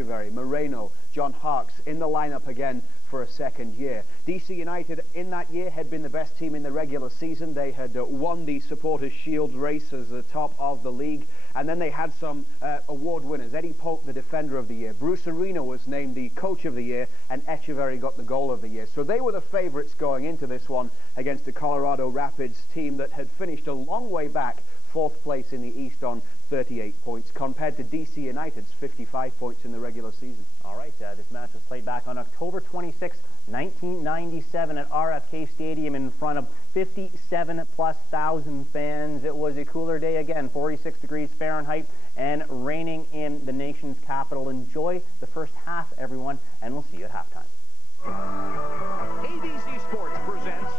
Echeverry, Moreno, John Harkes in the lineup again for a second year. DC United in that year had been the best team in the regular season. They had won the Supporters' Shield race as the top of the league, and then they had some award winners. Eddie Pope, the Defender of the Year. Bruce Arena was named the Coach of the Year, and Echeverry got the Goal of the Year. So they were the favorites going into this one against the Colorado Rapids team that had finished a long way back, 4th place in the East on 38 points, compared to DC United's 55 points in the regular season. All right, this match was played back on October 26, 1997 at RFK Stadium in front of 57,000+ fans. It was a cooler day again, 46 degrees Fahrenheit, and raining in the nation's capital. Enjoy the first half, everyone, and we'll see you at halftime. ABC Sports presents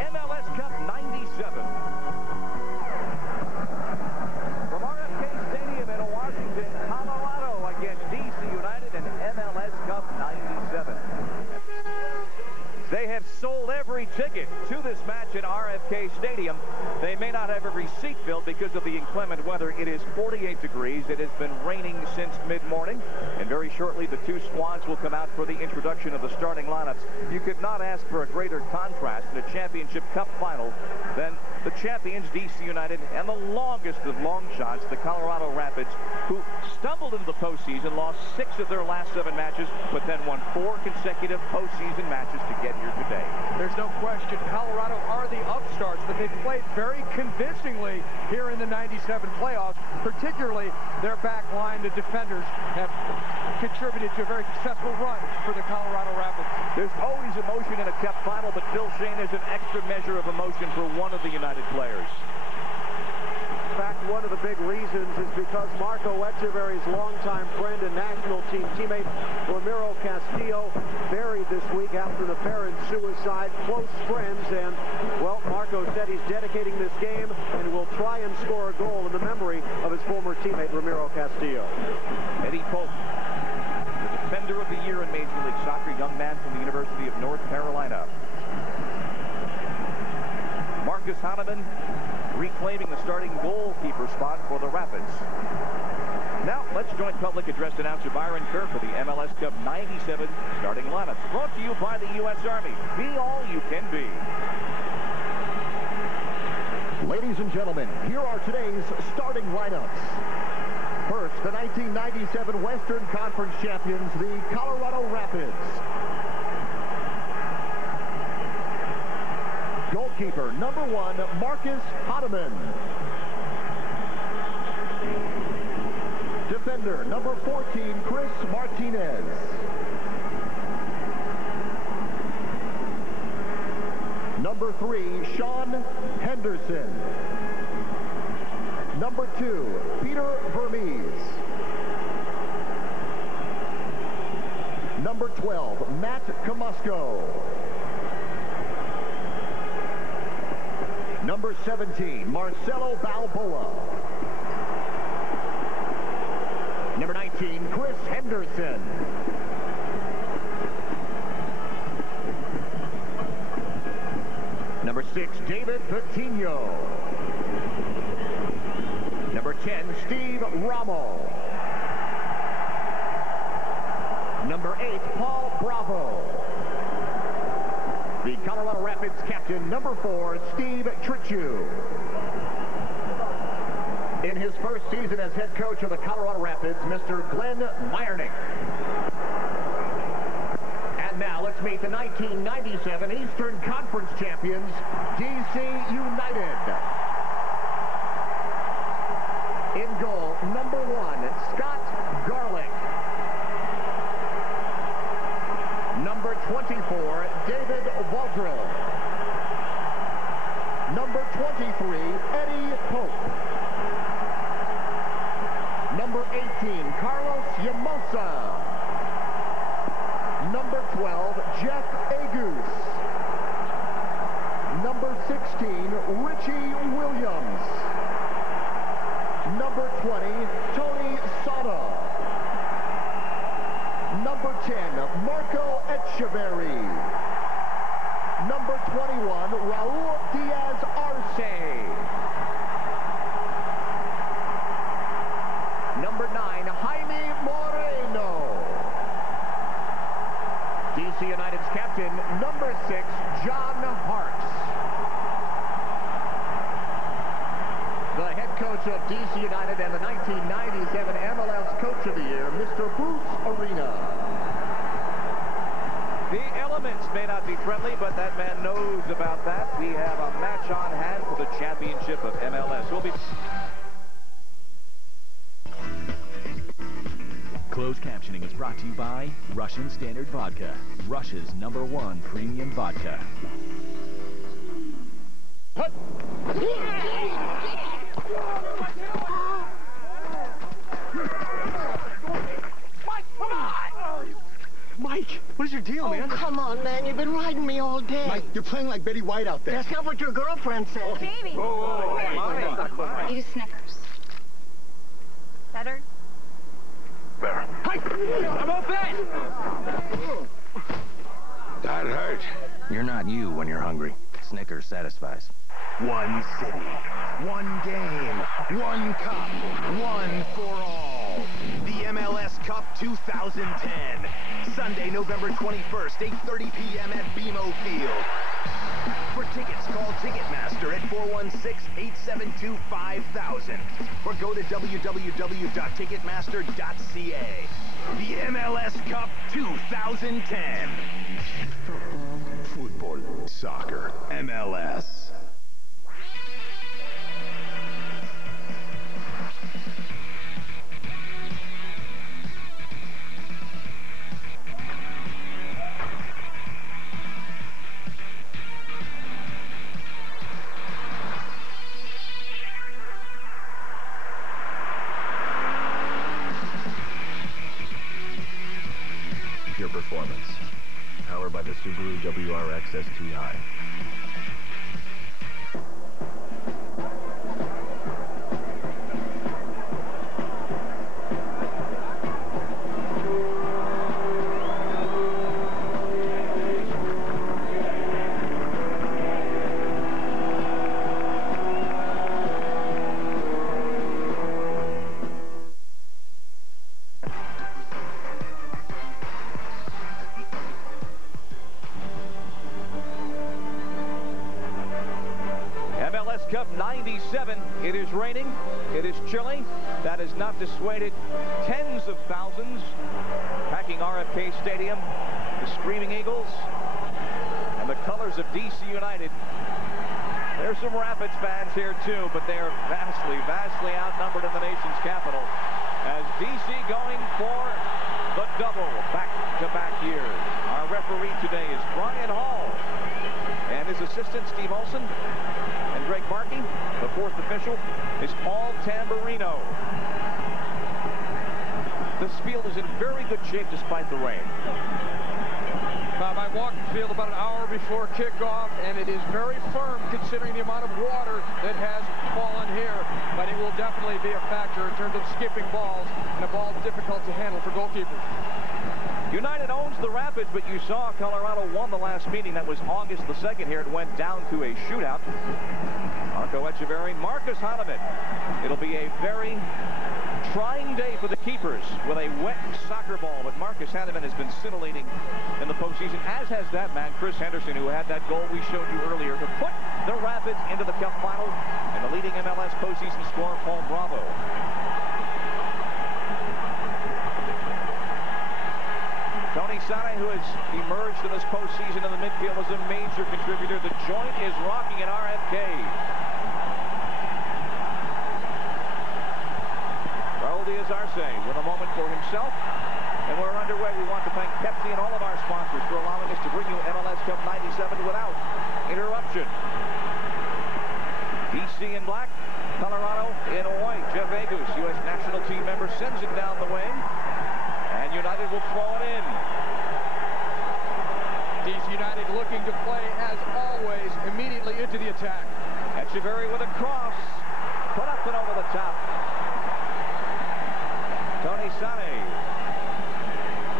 MLS Cup 97. From RFK Stadium in Washington, Colorado against DC United in MLS Cup 97. They have sold every ticket to this match at RFK Stadium. They may not have every seat filled because of the inclement weather. It is 48 degrees. It has been raining since mid-morning, and very shortly the two squads will come out for the introduction of the starting lineups. You could not ask for a greater contrast in a Championship Cup final than the champions, DC United, and the longest of long shots, the Colorado Rapids, who stumbled into the postseason, lost 6 of their last 7 matches, but then won 4 consecutive postseason matches to get here today. There's no question Colorado are the upstarts, but they've played very convincingly here in the 97 playoffs. Particularly their back line, the defenders, have contributed to a very successful run for the Colorado Rapids. There's always emotion in a Cup final, but Phil Shane has an extra measure of emotion for one of the United players. In fact, one of the big reasons is because Marco Echeverry's longtime friend and national team teammate Ramiro Castillo buried this week after an apparent suicide. Close friends, and, well, Marco said he's dedicating this game and will try and score a goal in the memory of his former teammate Ramiro Castillo. Eddie Pope, the Defender of the Year in Major League Soccer, young man from the University of North Carolina. Marcus Hahnemann reclaiming the starting goalkeeper spot for the Rapids. Now, let's join public address announcer Byron Kerr for the MLS Cup 97 starting lineups. Brought to you by the U.S. Army. Be all you can be. Ladies and gentlemen, here are today's starting lineups. First, the 1997 Western Conference champions, the Colorado Rapids. Goalkeeper, number 1, Marcus Hahnemann. Defender, number 14, Chris Martinez. Number 3, Sean Henderson. Number 2, Peter Vermees. Number 12, Matt Camusco. Number 17, Marcelo Balboa. Number 19, Chris Henderson. Number 6, David Patino. Number 10, Steve Ramo. Number 8, Paul Bravo. The Colorado Rapids captain, number 4, Steve Trichu. In his first season as head coach of the Colorado Rapids, Mr. Glenn Meyernick. And now let's meet the 1997 Eastern Conference champions, DC United. In goal, number 1, Scott Garlick. Number 24, David Waldrell. Number 23, Eddie Pope. Number 18, Carlos Llamosa. Number 12, Jeff Agus. Number 16, Richie Williams. Number 20, Tony Sada. Number 10, Marco Echeverry. Number 21, Raul Diaz Arce. Number 9, Jaime Moreno. DC United's captain, number 6, John Harks. The head coach of DC United and the 1997 MLS Coach of the Year, Mr. Bruce Arena. The elements may not be friendly, but that man knows about that. We have a match on hand for the championship of MLS. We'll be... Closed captioning is brought to you by Russian Standard Vodka, Russia's #1 premium vodka. Mike, come on! Mike, what is your deal, man? Oh, come on, man. You've been riding me all day. Mike, you're playing like Betty White out there. That's not what your girlfriend said. Baby. Whoa. Eat a Snickers. Better? Better. I'm open! That hurt. You're not you when you're hungry. Snickers satisfies. One city, one game, one cup, one for all. The MLS Cup 2010. Sunday, November 21st, 8:30 p.m. at BMO Field. For tickets, call Ticketmaster at 416-872-5000 or go to www.ticketmaster.ca. The MLS Cup 2010. Football, soccer, MLS. Pure performance. Powered by the Subaru WRX STI. Cup 97. It is raining. It is chilly. That has not dissuaded tens of thousands packing RFK Stadium. The Screaming Eagles and the colors of DC United. There's some Rapids fans here too, but they are vastly, vastly outnumbered in the nation's capital as DC going for the double back-to-back years. Our referee today is Brian Hall and his assistant Steve Olson. And Greg Markey, the fourth official, is Paul Tamburino. This field is in very good shape despite the rain. I walked the field about an hour before kickoff, and it is very firm considering the amount of water that has fallen here. But it will definitely be a factor in terms of skipping balls, and a ball difficult to handle for goalkeepers. United owns the Rapids, but you saw Colorado won the last meeting. That was August the 2nd here. It went down to a shootout. Marco Echeverri, Marcus Hahnemann. It'll be a very trying day for the keepers with a wet soccer ball, but Marcus Hahnemann has been scintillating in the postseason, as has that man, Chris Henderson, who had that goal we showed you earlier to put the Rapids into the Cup final, and the leading MLS postseason scorer, Paul Bravo. Tony Sane, who has emerged in this postseason in the midfield as a major contributor. The joint is rocking at RFK. Raul Diaz-Arce with a moment for himself. And we're underway. We want to thank Pepsi and all of our sponsors for allowing us to bring you MLS Cup 97 without interruption. DC in black, Colorado in white. Jeff Agus, U.S. national team member, sends it down the wing. And United will throw it in. DC United looking to play, as always, immediately into the attack. Echeverri with a cross. Put up and over the top. Tony Sane.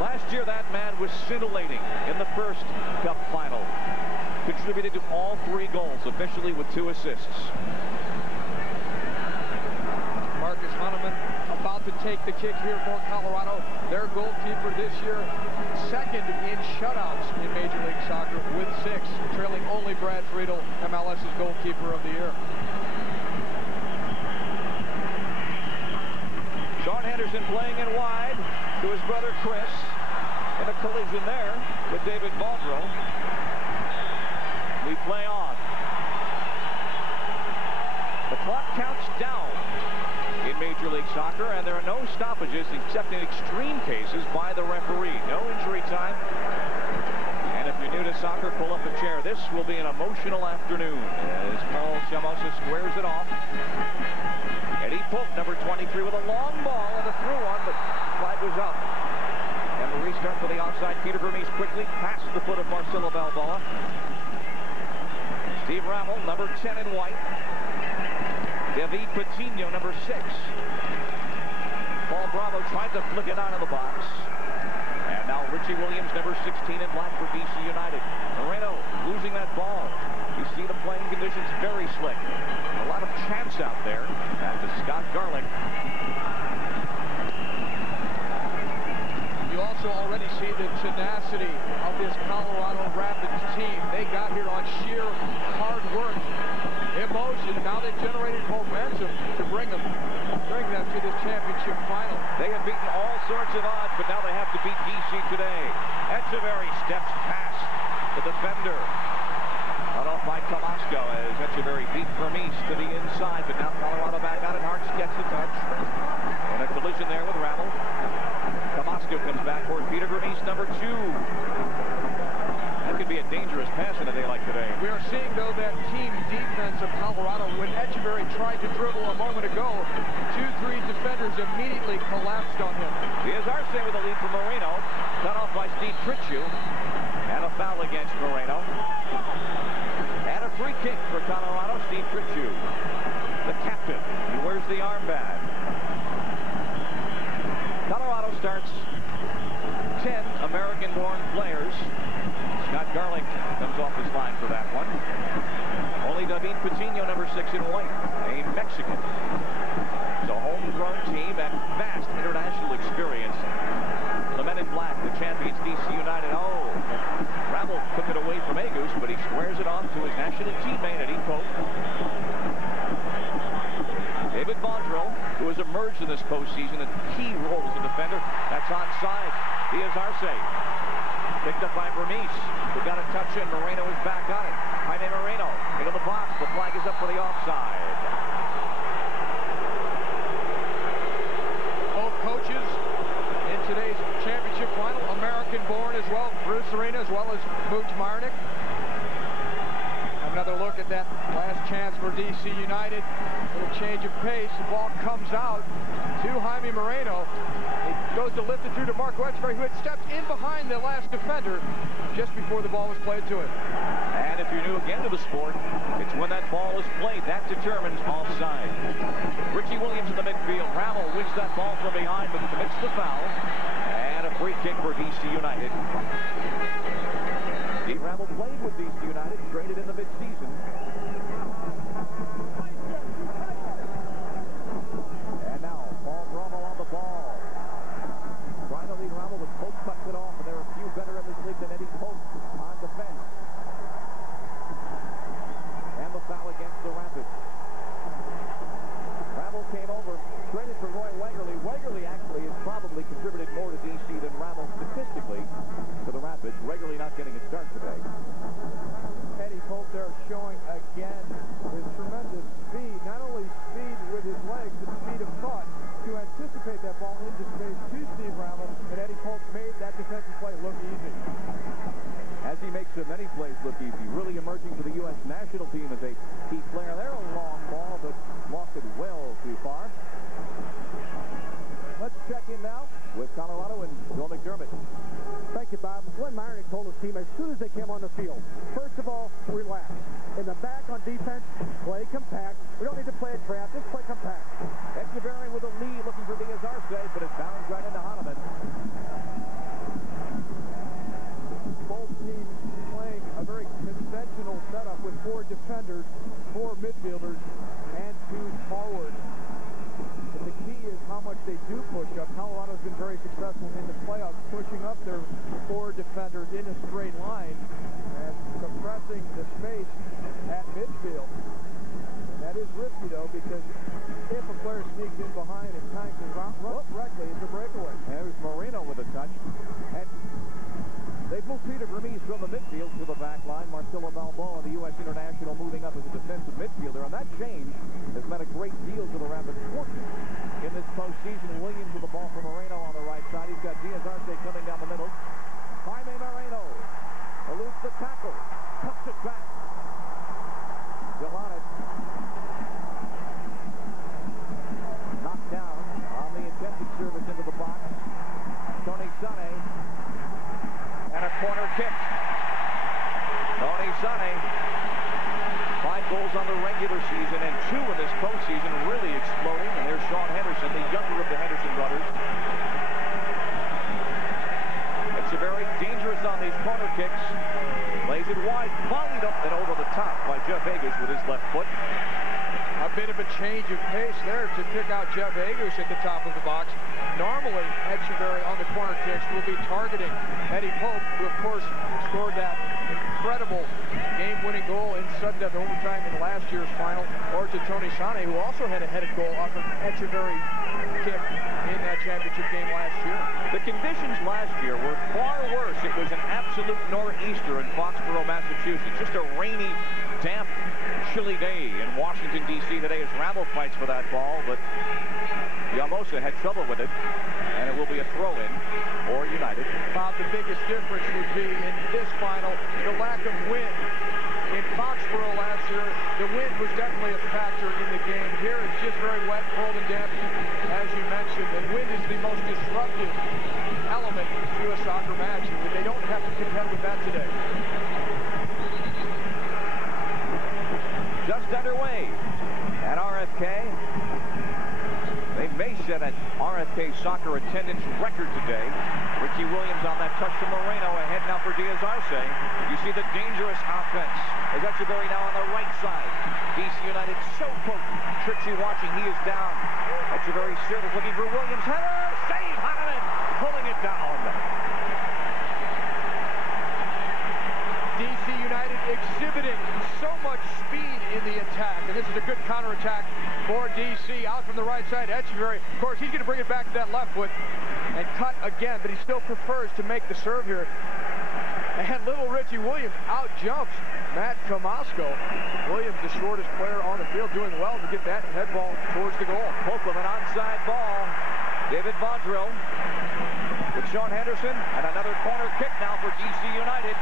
Last year, that man was scintillating in the first Cup final. Contributed to all 3 goals, officially with 2 assists. Marcus Hahnemann about about to take the kick here for Colorado. Their goalkeeper this year, second in shutouts in Major League Soccer with 6, trailing only Brad Friedel, MLS's goalkeeper of the year. Sean Henderson playing in wide to his brother Chris. In a collision there with David Vaudreau. We play on. The clock counts down in Major League Soccer, and there are no stoppages except in extreme cases by the referee. No injury time. And if you're new to soccer, pull up a chair. This will be an emotional afternoon as Carl Chamosa squares it off. Eddie Pope, number 23, with a long ball and a through one, but flag was up. And the restart for the offside. Peter Vermees quickly past the foot of Marcelo Balboa. Steve Rammel, number 10 in white. David Patino, number 6. Paul Bravo tried to flick it out of the box. And now Richie Williams, number 16 in black for DC United. Moreno losing that ball. You see the playing conditions very slick. A lot of chance out there. Back to Scott Garlick. You also already see the tenacity of this Colorado Rapids team. They got here on sheer hard work, emotion. Now they've generated momentum to bring them to this championship final. They have beaten all sorts of odds, but now they have to beat DC today. Echeverry steps past the defender. Cut off by Tomasco as Echeverry beat Vermees to the inside, but now Colorado back out and Hartz gets the touch. And a collision there with Rammel. Tomasco comes back for Peter Vermees, number 2. That could be a dangerous pass in a day like today. We are seeing, though, that team defense of Colorado. When Echeverry tried to dribble a moment ago, 2-3 defenders immediately collapsed on him. Here's Arce with a lead for Moreno. Cut off by Steve Tritchu. And a foul against Moreno. And a free kick for Colorado. Steve Tritchu, the captain. He wears the armband. Colorado starts 10 American-born players. Scott Garlick comes off his line for that one. Only David Patino, number 6 in white, a Mexican. It's a homegrown team and vast international experience. The men in black, the champions DC United. Oh, Rammel took it away from Agus, but he squares it off to his national teammate, Eddie Pope. David Vaudreau, who has emerged in this postseason in key role as a defender. That's onside. Here's Arce. Picked up by Vermees, who got a touch in. Moreno is back on it. Jaime Moreno into the box. The flag is up for the offside. Both coaches in today's championship final, American-born as well. Bruce Arena as well as Mooch Marnick. Another look at that last chance for DC United. A little change of pace. The ball comes out to Jaime Moreno. He goes to lift it through to Marco Echeverry, who had stepped in behind the last defender just before the ball was played to him. And if you're new again to the sport, it's when that ball is played. That determines offside. Richie Williams in the midfield. Rammel wins that ball from behind, but commits the foul. And a free kick for DC United. Steve Rammel played with DC United, traded in the midseason. And now, Paul Bravo on the ball. Trying to lead Rammel, but Pope cuts it off, and there are a few better in this league than Eddie Pope on defense. And the foul against the Rapids. Rammel came over, traded for Roy Wegerle. Wegerle actually has probably contributed more to DC than Rammel statistically to the Rapids. Wegerle not getting a start today. Eddie Pope there showing again his tremendous speed, not only speed with his legs, but speed of thought to anticipate that ball into space to Steve Rammel, and Eddie Pope made that defensive play look easy. As he makes so many plays look easy, really emerging for the U.S. national team as a key player. There a long ball, but lost it well too far. Let's check in now with Colorado and Bill McDermott. Thank you, Bob. Glenn Myrick told his team as soon as they came on the field, first of all, relax. In the back on defense, play compact. We don't need to play a trap, just play compact. Echeverry with a lead, looking for Diaz Arce, but it bounced right into Hahnemann. Both teams playing a very conventional setup with 4 defenders, 4 midfielders, and 2 forwards. But the key is how much they do matching up their 4 defenders in a straight line and compressing the space at midfield. And that is risky, though, because if a player sneaks in behind and times his run correctly, it's a breakaway. There's Moreno with a touch. And they've moved Peter Vermees from the midfield to the back line. Marcelo Balboa, the U.S. international, moving up as a defensive midfielder. And that change has meant a great deal to the Rapids' fortune in this postseason. Williams with the ball for Moreno on the right side. He's got Diaz Arce coming down the middle. Jaime Moreno eludes the tackle. Cuts it back. Still on it. Knocked down on the attempted service into the box. Tony Sane. And a corner kick. Tony Sane. 5 goals on the regular season and 2 in this postseason, really exploding. And there's Sean Henderson, the younger of the Henderson brothers. It's very dangerous on these corner kicks. Lays it wide, volleyed up and over the top by Jeff Eggers with his left foot. A bit of a change of pace there to pick out Jeff Eggers at the top of the box. Normally, Echeverry on the corner kicks will be targeting Eddie Pope, who of course scored that incredible game-winning goal in sudden death overtime in last year's final, or to Tony Sane, who also had a headed goal off an Echeverry kick in that championship game last year. The conditions last year were far worse. It was an absolute nor'easter in Foxborough, Massachusetts. Just a rainy, damp, chilly day in Washington, D.C. today as Rambo fights for that ball, but Yamosa had trouble with it, and it will be a throw-in for United. About the biggest difference would be in this final, the lack of wind. In Foxborough last year, the wind was definitely a factor in the game. Here it's just very wet, cold, and damp, as you mentioned, and wind is the most disruptive element to a soccer match, but they don't have to contend with that today. Just underway at RFK. They may set an RFK soccer attendance record today. Richie Williams on that touch from Moreno. Ahead now for Diaz Arce. You see the dangerous offense. As Echeverry now on the right side. DC United so potent. Trixie watching. He is down. Echeverry service looking for Williams. Header! Save! Hahnemann pulling it down. DC United exhibiting so much speed in the attack, and this is a good counterattack for DC. Out from the right side, Echeverry. Of course, he's going to bring it back to that left foot and cut again, but he still prefers to make the serve here. And little Richie Williams out-jumps Matt Camasco. Williams, the shortest player on the field, doing well to get that head ball towards the goal. Pope with an onside ball. David Vaudreuil with Sean Henderson, and another corner kick now for DC United.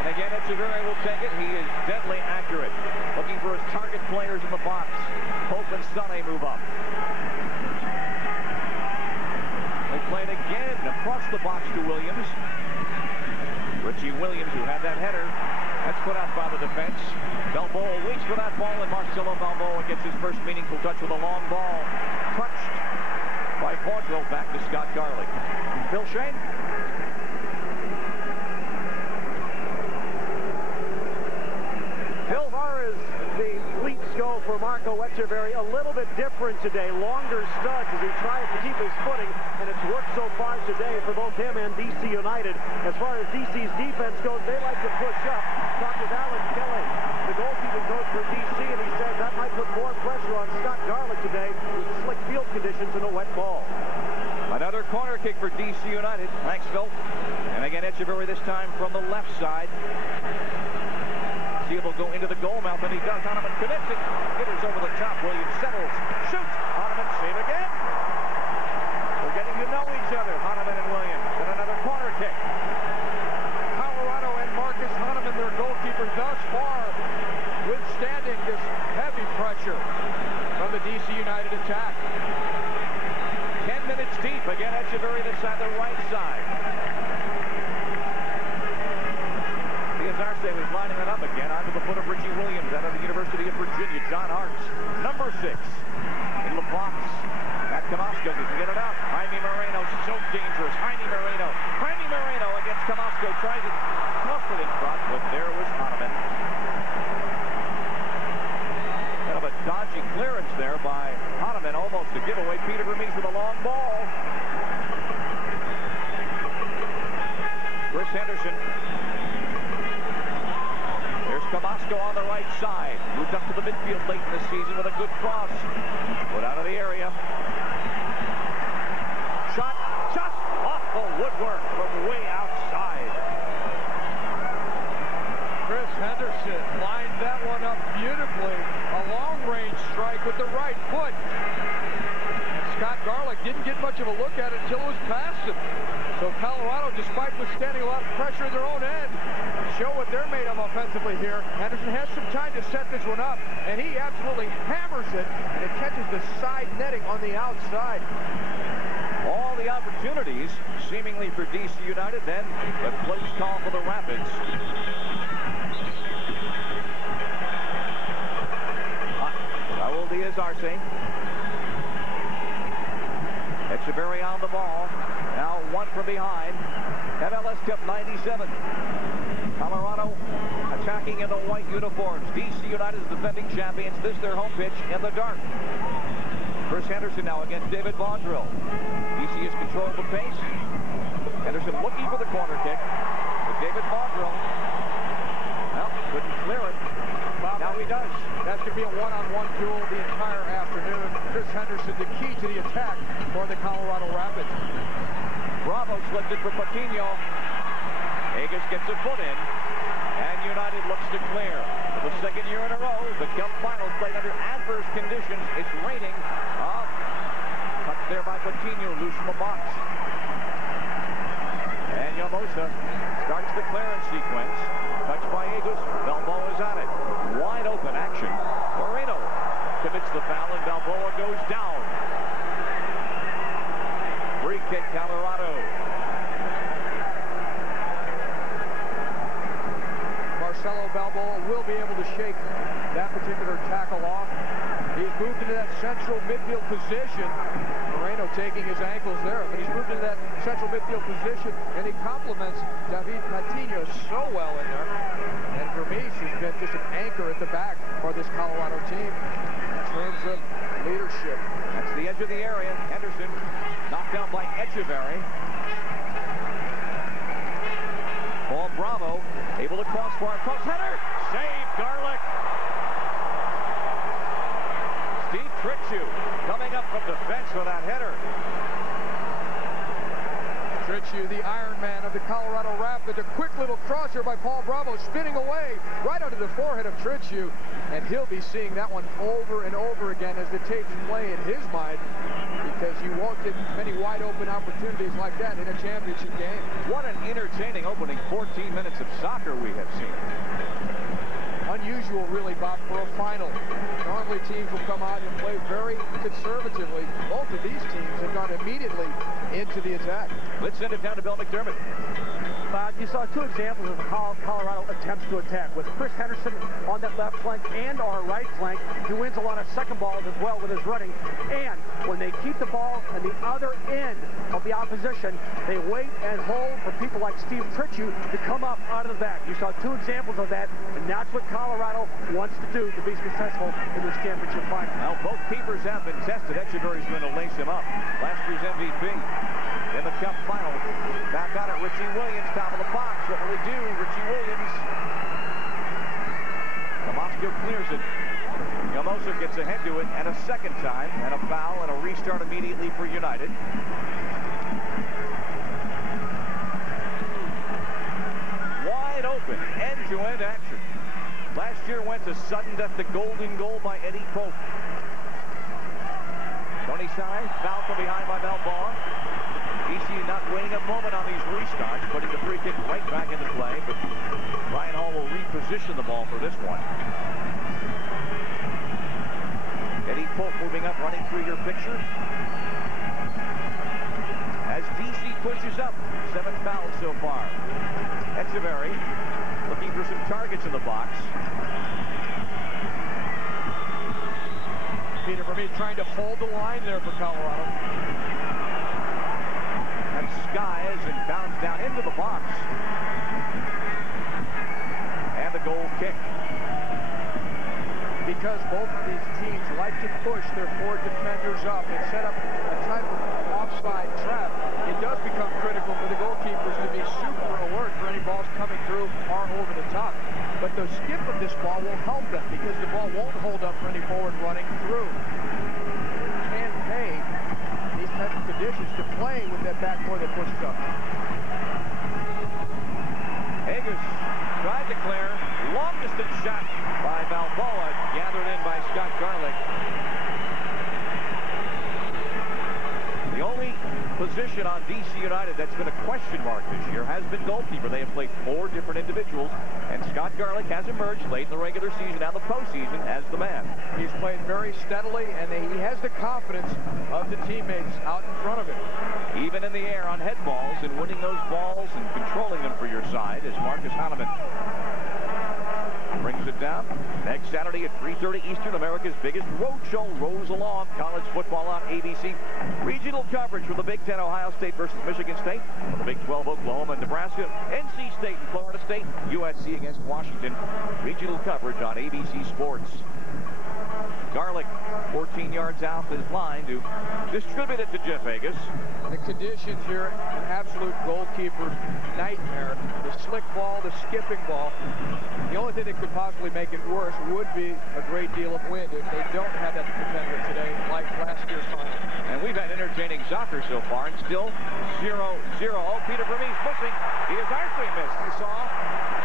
And again, Echeverry will take it. He is deadly accurate. Looking for his target players in the box. Pope and Sane move up. They play it again across the box to Williams. Richie Williams, who had that header, that's put out by the defense. Balboa waits for that ball, and Marcelo Balboa gets his first meaningful touch with a long ball. Touched by Vaudreuil, back to Scott Garlick. Phil Shane. As far as the cleats go for Marco Echeverry, a little bit different today. Longer studs as he tries to keep his footing, and it's worked so far today for both him and DC United. As far as DC's defense goes, they like to push up. Talked with Alan Kelly, the goalkeeping coach for DC, and he says that might put more pressure on Scott Garlick today with slick field conditions and a wet ball. Another corner kick for DC United. Thanks, Phil. And again, Echeverry this time from the left side. See if he'll go into the goal mouth, and he does. Hahnemann commits it. Hitters over the top. Williams settles. Shoots. Hahnemann save again. We're getting to know each other, Hahnemann and Williams. And another corner kick. Colorado and Marcus Hahnemann, their goalkeeper, thus far withstanding this heavy pressure from the DC United attack. 10 minutes deep. Again, Echeverry this side, the right side. Arce was lining it up again onto the foot of Richie Williams out of the University of Virginia. John Hartz, number 6 in the box. Matt Camasco doesn't get it out. Jaime Moreno, so dangerous. Jaime Moreno against Camasco. Tries it roughly in front, but there was Hahnemann. Kind of a dodgy clearance there by Hahnemann, almost a giveaway. Peter Vermees with a long ball. Henderson. There's Cabasco on the right side. Moved up to the midfield late in the season with a good cross. Put out of the area. Shot just off the woodwork from way outside. Chris Henderson lined that one up beautifully. A long-range strike with the right foot. And Scott Garlick didn't get much of a look at it until it was past him. So Colorado, despite withstanding a lot of pressure in their own end, show what they're made of offensively here. Henderson has some time to set this one up, and he absolutely hammers it, and it catches the side netting on the outside. All the opportunities, seemingly for DC United, then a close call for the Rapids. Raul Diaz-Arce. Echeverry on the ball. Now one from behind. MLS Cup 97. Colorado attacking in the white uniforms. DC United is defending champions. This is their home pitch in the dark. Chris Henderson now against David Vondrell. DC has controlled the pace. Henderson looking for the corner kick. But David Vondrell, well, couldn't clear it. Bob, now he does. That's going to be a one-on-one duel the entire afternoon. Chris Henderson, the key to the attack for the Colorado Rapids. Bravo slipped it for Patino. Agus gets a foot in. And United looks to clear. For the second year in a row, the Cup Finals played under adverse conditions. It's raining. Touched there by Patino, loose from the box. And Yamosa starts the clearance sequence. Touched by Agus. Balboa's on it. Wide open action. Moreno commits the foul, and Balboa goes down. Free kick, Colorado. Marcelo Balboa will be able to shake that particular tackle off. He's moved into that central midfield position. Moreno taking his ankles there, but he's moved into that central midfield position, and he complements David Patino so well in there. And Vermees has been just an anchor at the back for this Colorado team in terms of leadership. That's the edge of the area. Henderson knocked down by Echeverry. Paul Bravo able to cross for a post header. Save Garlick. Steve Tritchu coming up from defense for that header. Tritchu, the Iron Man of the Colorado Rapids. A quick little cross here by Paul Bravo, spinning away right under the forehead of Tritchu. And he'll be seeing that one over and over again as the tapes play in his mind, because you won't get many wide open opportunities like that in a championship game. What an entertaining opening 14 minutes of soccer we have seen. Unusual, really, Bob, for a final. Normally teams will come out and play very conservatively. Both of these teams have gone immediately into the attack. Let's send it down to Bill McDermott. You saw two examples of how Colorado attempts to attack, with Chris Henderson on that left flank and our right flank. He wins a lot of second balls as well with his running. And when they keep the ball on the other end of the opposition, they wait and hold for people like Steve Tritchu to come up out of the back. You saw two examples of that, and that's what Colorado wants to do to be successful in this championship final. Well, both keepers have been tested. Echeverry's going to lace him up. Last year's MVP in the Cup final. Back on it, Richie Williams, top of the box. What will he do? Richie Williams. Cabasco clears it. Yamosa gets ahead to it, and a second time, and a foul, and a restart immediately for United. Wide open, end-to-end action. Last year went to sudden death, the golden goal by Eddie Pope. Tony Sai, foul from behind by Balboa. DC not waiting a moment on these restarts, putting the free kick right back into play, but Ryan Hall will reposition the ball for this one. Eddie Pope moving up, running through your picture. As DC pushes up, 7 fouls so far. Echeverry looking for some targets in the box. Peter Vermees trying to hold the line there for Colorado. And skies and bounds down into the box. And the goal kick. Because both of these teams like to push their forward defenders up and set up a type of offside trap, it does become critical for the goalkeepers to be super alert for any will help them because the ball won't hold up for any forward running through. You can't pay these type of conditions to play with that backboard that pushes up. Agus tried to clear. Long distance shot by Balboa. Gathered in by Scott Garlick. The only position on DC United that's been a question mark this year has been goalkeeper. They have played 4 different individuals, and Scott Garlick has emerged late in the regular season and the postseason as the man. He's played very steadily, and he has the confidence of the teammates out in front of him. Even in the air on head balls and winning those balls and controlling them for your side is Marcus Hahnemann. Brings it down. Next Saturday at 3:30 Eastern, America's biggest road show rolls along. College football on ABC. Regional coverage from the Big Ten, Ohio State versus Michigan State. From the Big 12, Oklahoma and Nebraska. NC State and Florida State. USC against Washington. Regional coverage on ABC Sports. Garlick, 14 yards out his line to distribute it to Jeff Agus. The conditions here, an absolute goalkeeper's nightmare. The slick ball, the skipping ball. The only thing that could possibly make it worse would be a great deal of wind if they don't have that to contend with today, like last year's final. And we've had entertaining soccer so far, and still 0-0. Oh, Peter Vermees missing. He has actually missed. You saw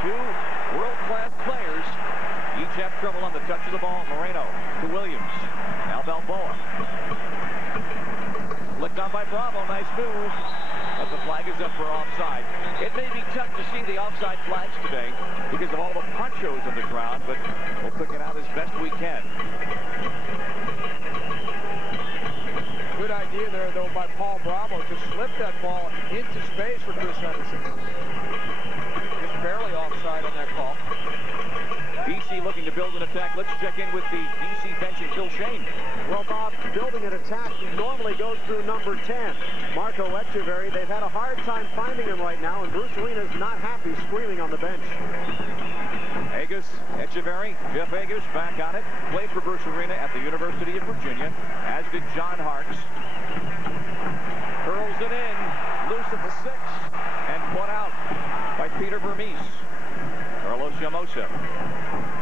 2 world-class players each have trouble on the touch of the ball. Moreno to Williams. Now Balboa. Flicked on by Bravo. Nice move. But the flag is up for offside. It may be tough to see the offside flags today because of all the ponchos in the crowd, but we'll pick it out as best we can. Good idea there, though, by Paul Bravo to slip that ball into space for Chris Henderson. Just barely offside on that call. DC looking to build an attack. Let's check in with the DC bench and Phil Shane. Well, Bob, building an attack normally goes through number 10, Marco Echeverry. They've had a hard time finding him right now, and Bruce Arena's not happy, screaming on the bench. Agus, Echeverry, Jeff Agus back on it. Played for Bruce Arena at the University of Virginia, as did John Harkes. Curls it in, loose at the 6, and put out by Peter Vermees. Carlos Llamosa.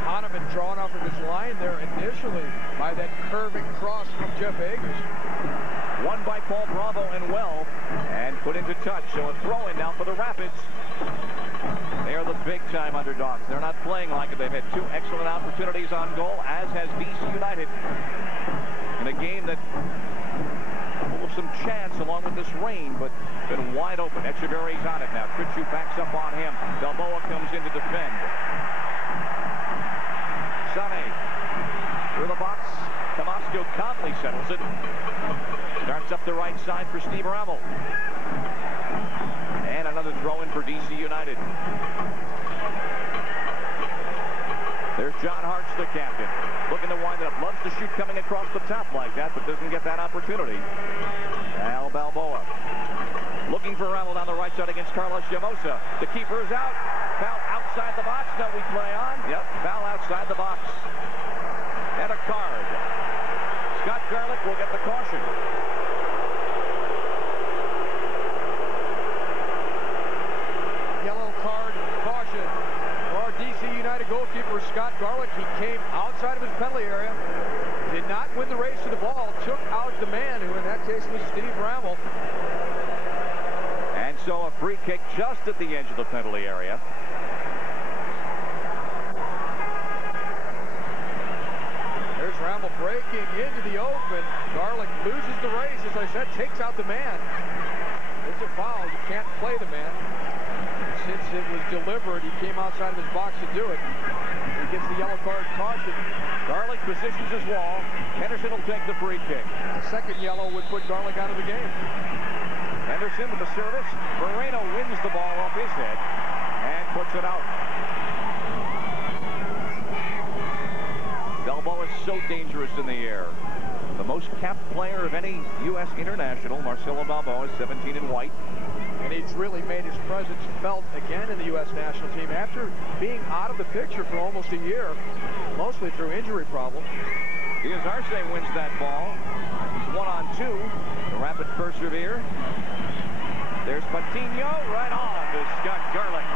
Hahnemann drawn off of his line there initially by that curving cross from Jeff Agus. Won by Paul Bravo and well, and put into touch. So a throw-in now for the Rapids. They are the big-time underdogs. They're not playing like it. They've had 2 excellent opportunities on goal, as has DC United. In a game that full of some chance along with this rain, but been wide open. Echeverry's on it now. Tritchu backs up on him. Balboa comes in to defend. Sane through the box. Tomasco calmly settles it. Starts up the right side for Steve Rammel. And another throw-in for DC United. There's John Harkes, the captain. Looking to wind it up. Loves to shoot coming across the top like that, but doesn't get that opportunity. Al Balboa. Looking for Rammel down the right side against Carlos Llamosa. The keeper is out. Foul outside the box. No, we play on. Yep, foul outside the box. And a card. Scott Garlick will get the caution. Yellow card, caution for DC United goalkeeper Scott Garlick. He came outside of his penalty area. Did not win the race to the ball. Took out the man, who in that case was Steve Rammel. And so a free kick just at the edge of the penalty area. There's Rammel breaking into the open. Garlick loses the race, as I said, takes out the man. It's a foul. You can't play the man. Since it was deliberate, he came outside of his box to do it. He gets the yellow card caution. Garlick positions his wall. Henderson will take the free kick. The second yellow would put Garlick out of the game. Henderson with the service. Moreno wins the ball off his head and puts it out. Balboa is so dangerous in the air. The most capped player of any U.S. international, Marcelo Balboa, is 17 in white. And he's really made his presence felt again in the U.S. national team after being out of the picture for almost a year, mostly through injury problems. Diaz Arce wins that ball. He's 1-on-2. The Rapids persevere. There's Patino right on to Scott Garlick.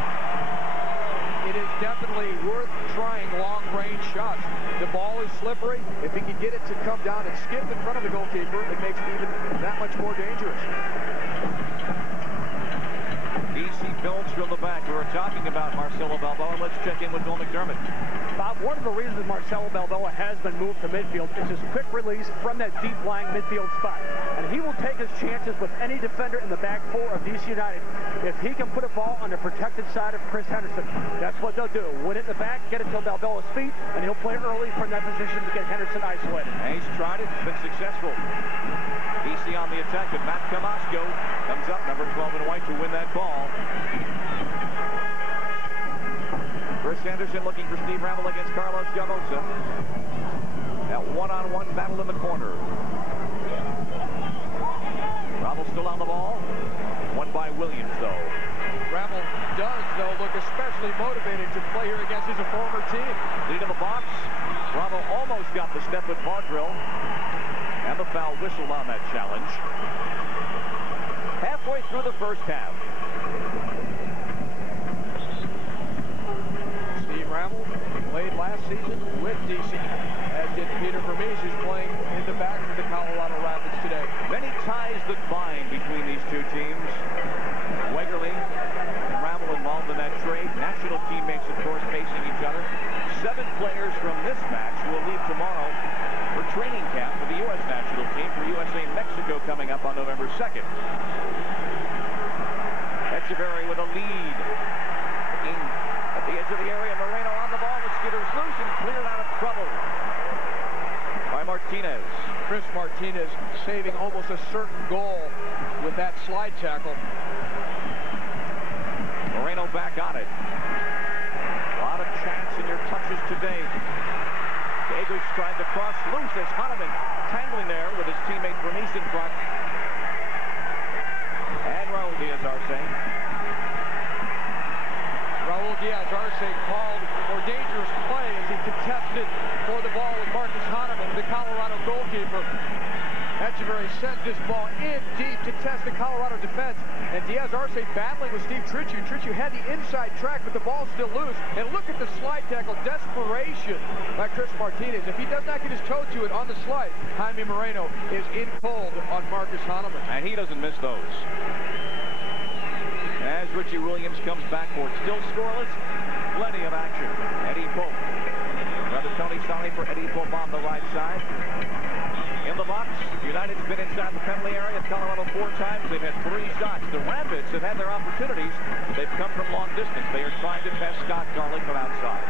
it is definitely worth trying long-range shots. The ball is slippery. If he can get it to come down and skip in front of the goalkeeper, it makes it even that much more dangerous. DC builds from the back. We were talking about Marcelo Balboa. Let's check in with Bill McDermott. Bob, one of the reasons Marcelo Balboa has been moved to midfield is his quick release from that deep-lying midfield spot. And he will take his chances with any defender in the back four of DC United. If he can put a ball on the protected side of Chris Henderson, that's what they'll do. Win it in the back, get it to Balboa's feet, and he'll play early from that position to get Henderson isolated. And he's tried it. It's been successful. DC on the attack, and Matt Camasco comes up, number 12 in white, to win that ball. Chris Henderson looking for Steve Ramble against Carlos Llamosa. That one-on-one battle in the corner. Ramble still on the ball. Won by Williams, though. Ramble does, though, look especially motivated to play here against his former team. Lead in the box. Ramble almost got the step with Vaudreuil. And the foul whistled on that challenge. Halfway through the first half. Steve Ramble played last season with DC, as did Peter Vermees, who's playing in the back for the Colorado Rapids today. Many ties that bind between these two teams. Wegerle and Ramble involved in that trade. National teammates, of course, facing each other. 7 players from this match will leave tomorrow for training camp for the U.S. national team for USA-Mexico coming up on November 2nd. Echeverry with a lead. Looking at the edge of the area. Moreno on the ball. The skitters loose and cleared out of trouble by Martinez. Chris Martinez saving almost a certain goal with that slide tackle. Moreno back on it. A lot of chance in your touches today. Eggers tried to cross loose as Hahnemann tangling there with his teammate Vermees in front. And Raul Diaz-Arce. Raul Diaz-Arce called for dangerous play as he contested for the ball with Marcus Hahnemann, the Colorado goalkeeper. Echeverry sends this ball in deep to test the Colorado defense. And Diaz-Arce battling with Steve Tritchie. Tritchie had the inside track, but the ball's still loose. And look at the slide tackle. Desperation by Chris Martinez. If he does not get his toe to it on the slide, Jaime Moreno is in cold on Marcus Hahnemann. And he doesn't miss those. As Richie Williams comes back for it, still scoreless. Plenty of action. Eddie Pope. Brother Tony Solly for Eddie Pope on the right side. In the box, United's been inside the penalty area at Colorado 4 times. They've had 3 shots. The Rapids have had their opportunities. They've come from long distance. They are trying to test Scott Garlick from outside.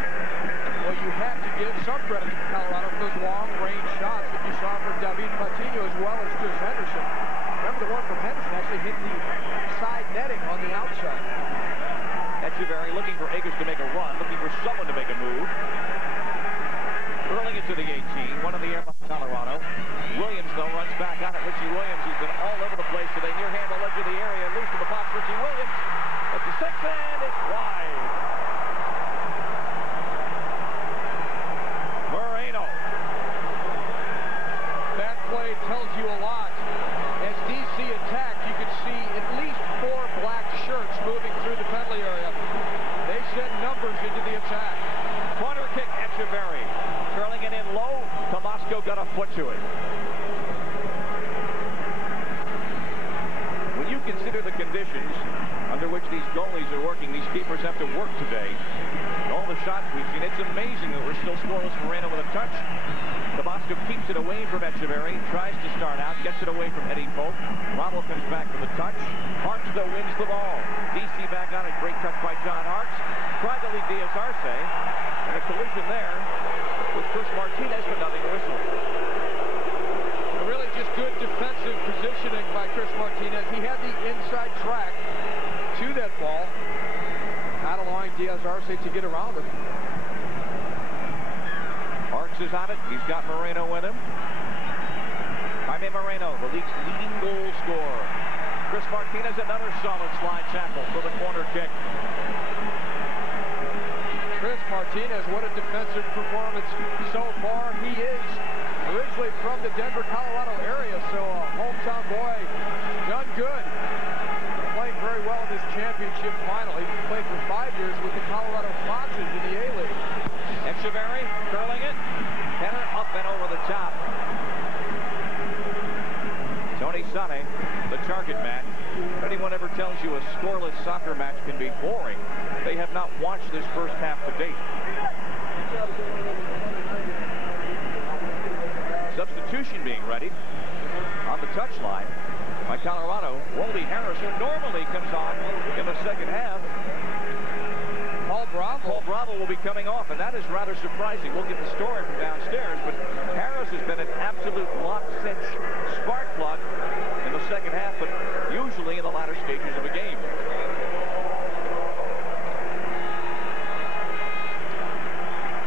Well, you have to give some credit to Colorado for those long-range shots that you saw from David Patino as well as Chris Henderson. Remember, the one from Henderson actually hit the side netting on the outside. Echeverry looking for Eggers to make a run, looking for someone to make a move. Curling it to the 18, one in the air by Colorado. Williams, though, runs back on it. Richie Williams, who's been all over the place today. Near handle edge of the area, loose in the box. Richie Williams at the 6 and it's wide. Moreno. That play tells you a lot. As DC attacked, you could see at least 4 black shirts moving through the penalty area. They sent numbers into the attack. Corner kick, Echeverry. Curling it in low. Camasco got a foot to it. When you consider the conditions under which these goalies are working, these keepers have to work today. All the shots we've seen, it's amazing that we're still scoreless. Moreno with a touch. Camasco keeps it away from Echeverry, tries to start out, gets it away from Eddie Pope. Rommel comes back for the touch. Harks, though, wins the ball. DC back on it. Great touch by John Harks. Tried to lead Diaz-Arce. And a collision there with Chris Martinez, but nothing whistled. Really just good defensive positioning by Chris Martinez. He had the inside track to that ball, not allowing Diaz-Arce to get around him. Harks is on it. He's got Moreno with him. Jaime Moreno, the league's leading goal scorer. Chris Martinez, another solid slide tackle for the corner kick. Chris Martinez, what a defensive performance so far. He is originally from the Denver, Colorado area, so a hometown boy, done good. Playing very well in this championship final. He played for 5 years with the Colorado Foxes in the A-League. Echeverry curling it. Header up and over the top. Tony Sane, the target man. If anyone ever tells you a scoreless soccer match can be boring, they have not watched this first half to date. Substitution being ready on the touchline by Colorado. Wally Harris, who normally comes on in the second half. Paul Bravo will be coming off, and that is rather surprising. We'll get the story from downstairs, but Harris has been an absolute lock-cinch spark plug in the second half, but usually in the latter stages of a game.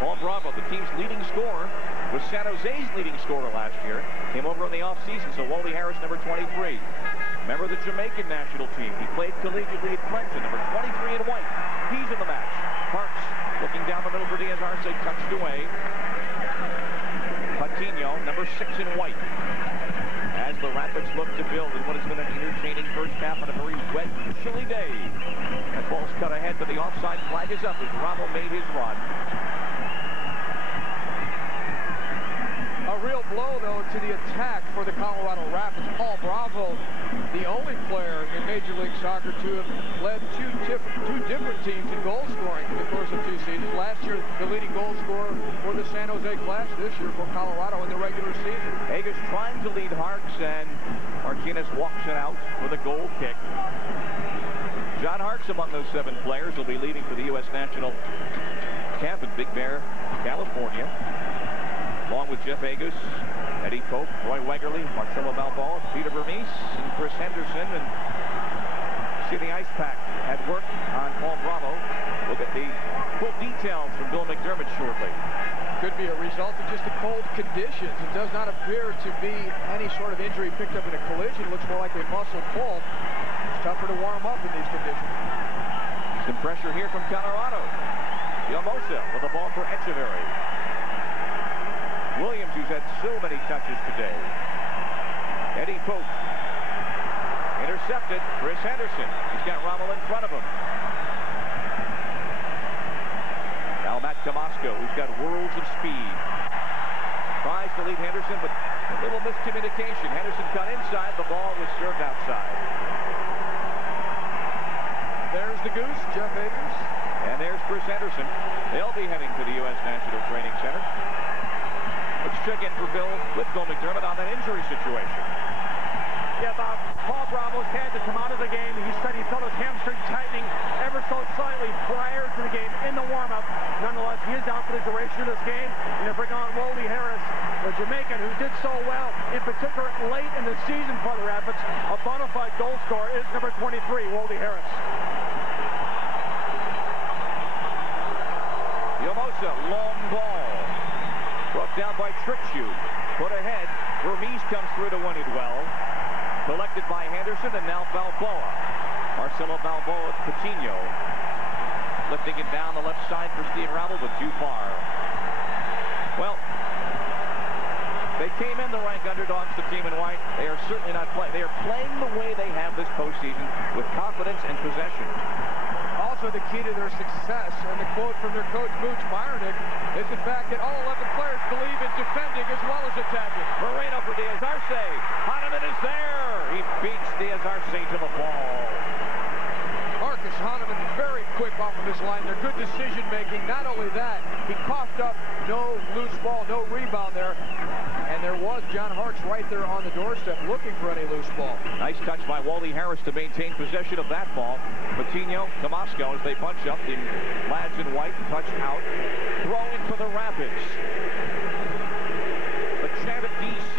Paul Bravo, the team's leading scorer, was San Jose's leading scorer last year. Came over in the offseason, so Wally Harris, number 23. Member of the Jamaican national team. He played collegiately at Clemson, number 23 in white. He's in the match. Parks looking down the middle for Diaz Arce, touched away. Patino, number 6 in white. As the Rapids look to build in what has been an entertaining first half on a very wet, chilly day. That ball's cut ahead, but the offside flag is up as Bravo made his run. A real blow, though, to the attack for the Colorado Rapids. Paul Bravo, the only player in Major League Soccer to have led two different teams in goal scoring in the course of 2 seasons. Last year, the leading goal scorer for the San Jose Clash. This year for Colorado in the regular season. Agus trying to lead Harks, and Martinez walks it out with a goal kick. John Harks among those 7 players will be leaving for the U.S. national camp in Big Bear, California. Along with Jeff Agus, Eddie Pope, Roy Wegerle, Marcelo Balboa, Peter Vermees, and Chris Henderson. And see the ice pack at work on Paul Bravo. We'll get the full details from Bill McDermott shortly. Could be a result of just the cold conditions. It does not appear to be any sort of injury picked up in a collision. It looks more like a muscle pull. It's tougher to warm up in these conditions. Some pressure here from Colorado. Yomosa with the ball for Echeverry. Williams, who's had so many touches today. Eddie Pope. Intercepted. Chris Henderson. He's got Rommel in front of him. Now Matt Tomasco, who's got worlds of speed. Tries to lead Henderson, but a little miscommunication. Henderson cut inside. The ball was served outside. There's the goose, Jeff Agus. And there's Chris Henderson. They'll be heading to the U.S. National Training Center. Let's check in for Bill with Bill McDermott on that injury situation. Yeah, Bob, Paul Bravo's had to come out of the game. He said he felt his hamstring tightening ever so slightly prior to the game in the warm-up. Nonetheless, he is out for the duration of this game. And they bring on Wally Harris, the Jamaican, who did so well, in particular late in the season for the Rapids. A bona fide goal scorer is number 23, Wally Harris. Yomosa, long ball. Brought down by Trickshoe. Put ahead. Vermees comes through to win it well. Collected by Henderson and now Balboa. Marcelo Balboa with Patino. Lifting it down the left side for Steve Ravel, but too far. Well, they came in the rank underdogs, the team in white. They are certainly not playing. They are playing the way they have this postseason with confidence and possession. Also, the key to their success, and the quote from their coach, Mooch Meyernick, is the fact that all 11 players believe in defending as well as attacking. Moreno for Diaz Arce. Hahnemann is there. He beats Diaz Arce to the ball. Marcus Hahnemann very quick off of his line. They're good decision-making. Not only that, he coughed up no loose ball, no rebound there. And there was John Harks right there on the doorstep looking for any loose ball. Nice touch by Wally Harris to maintain possession of that ball. Patino, Tomasco as they punch up. The lads in white touch out. Throwing for the Rapids. The chant at DC.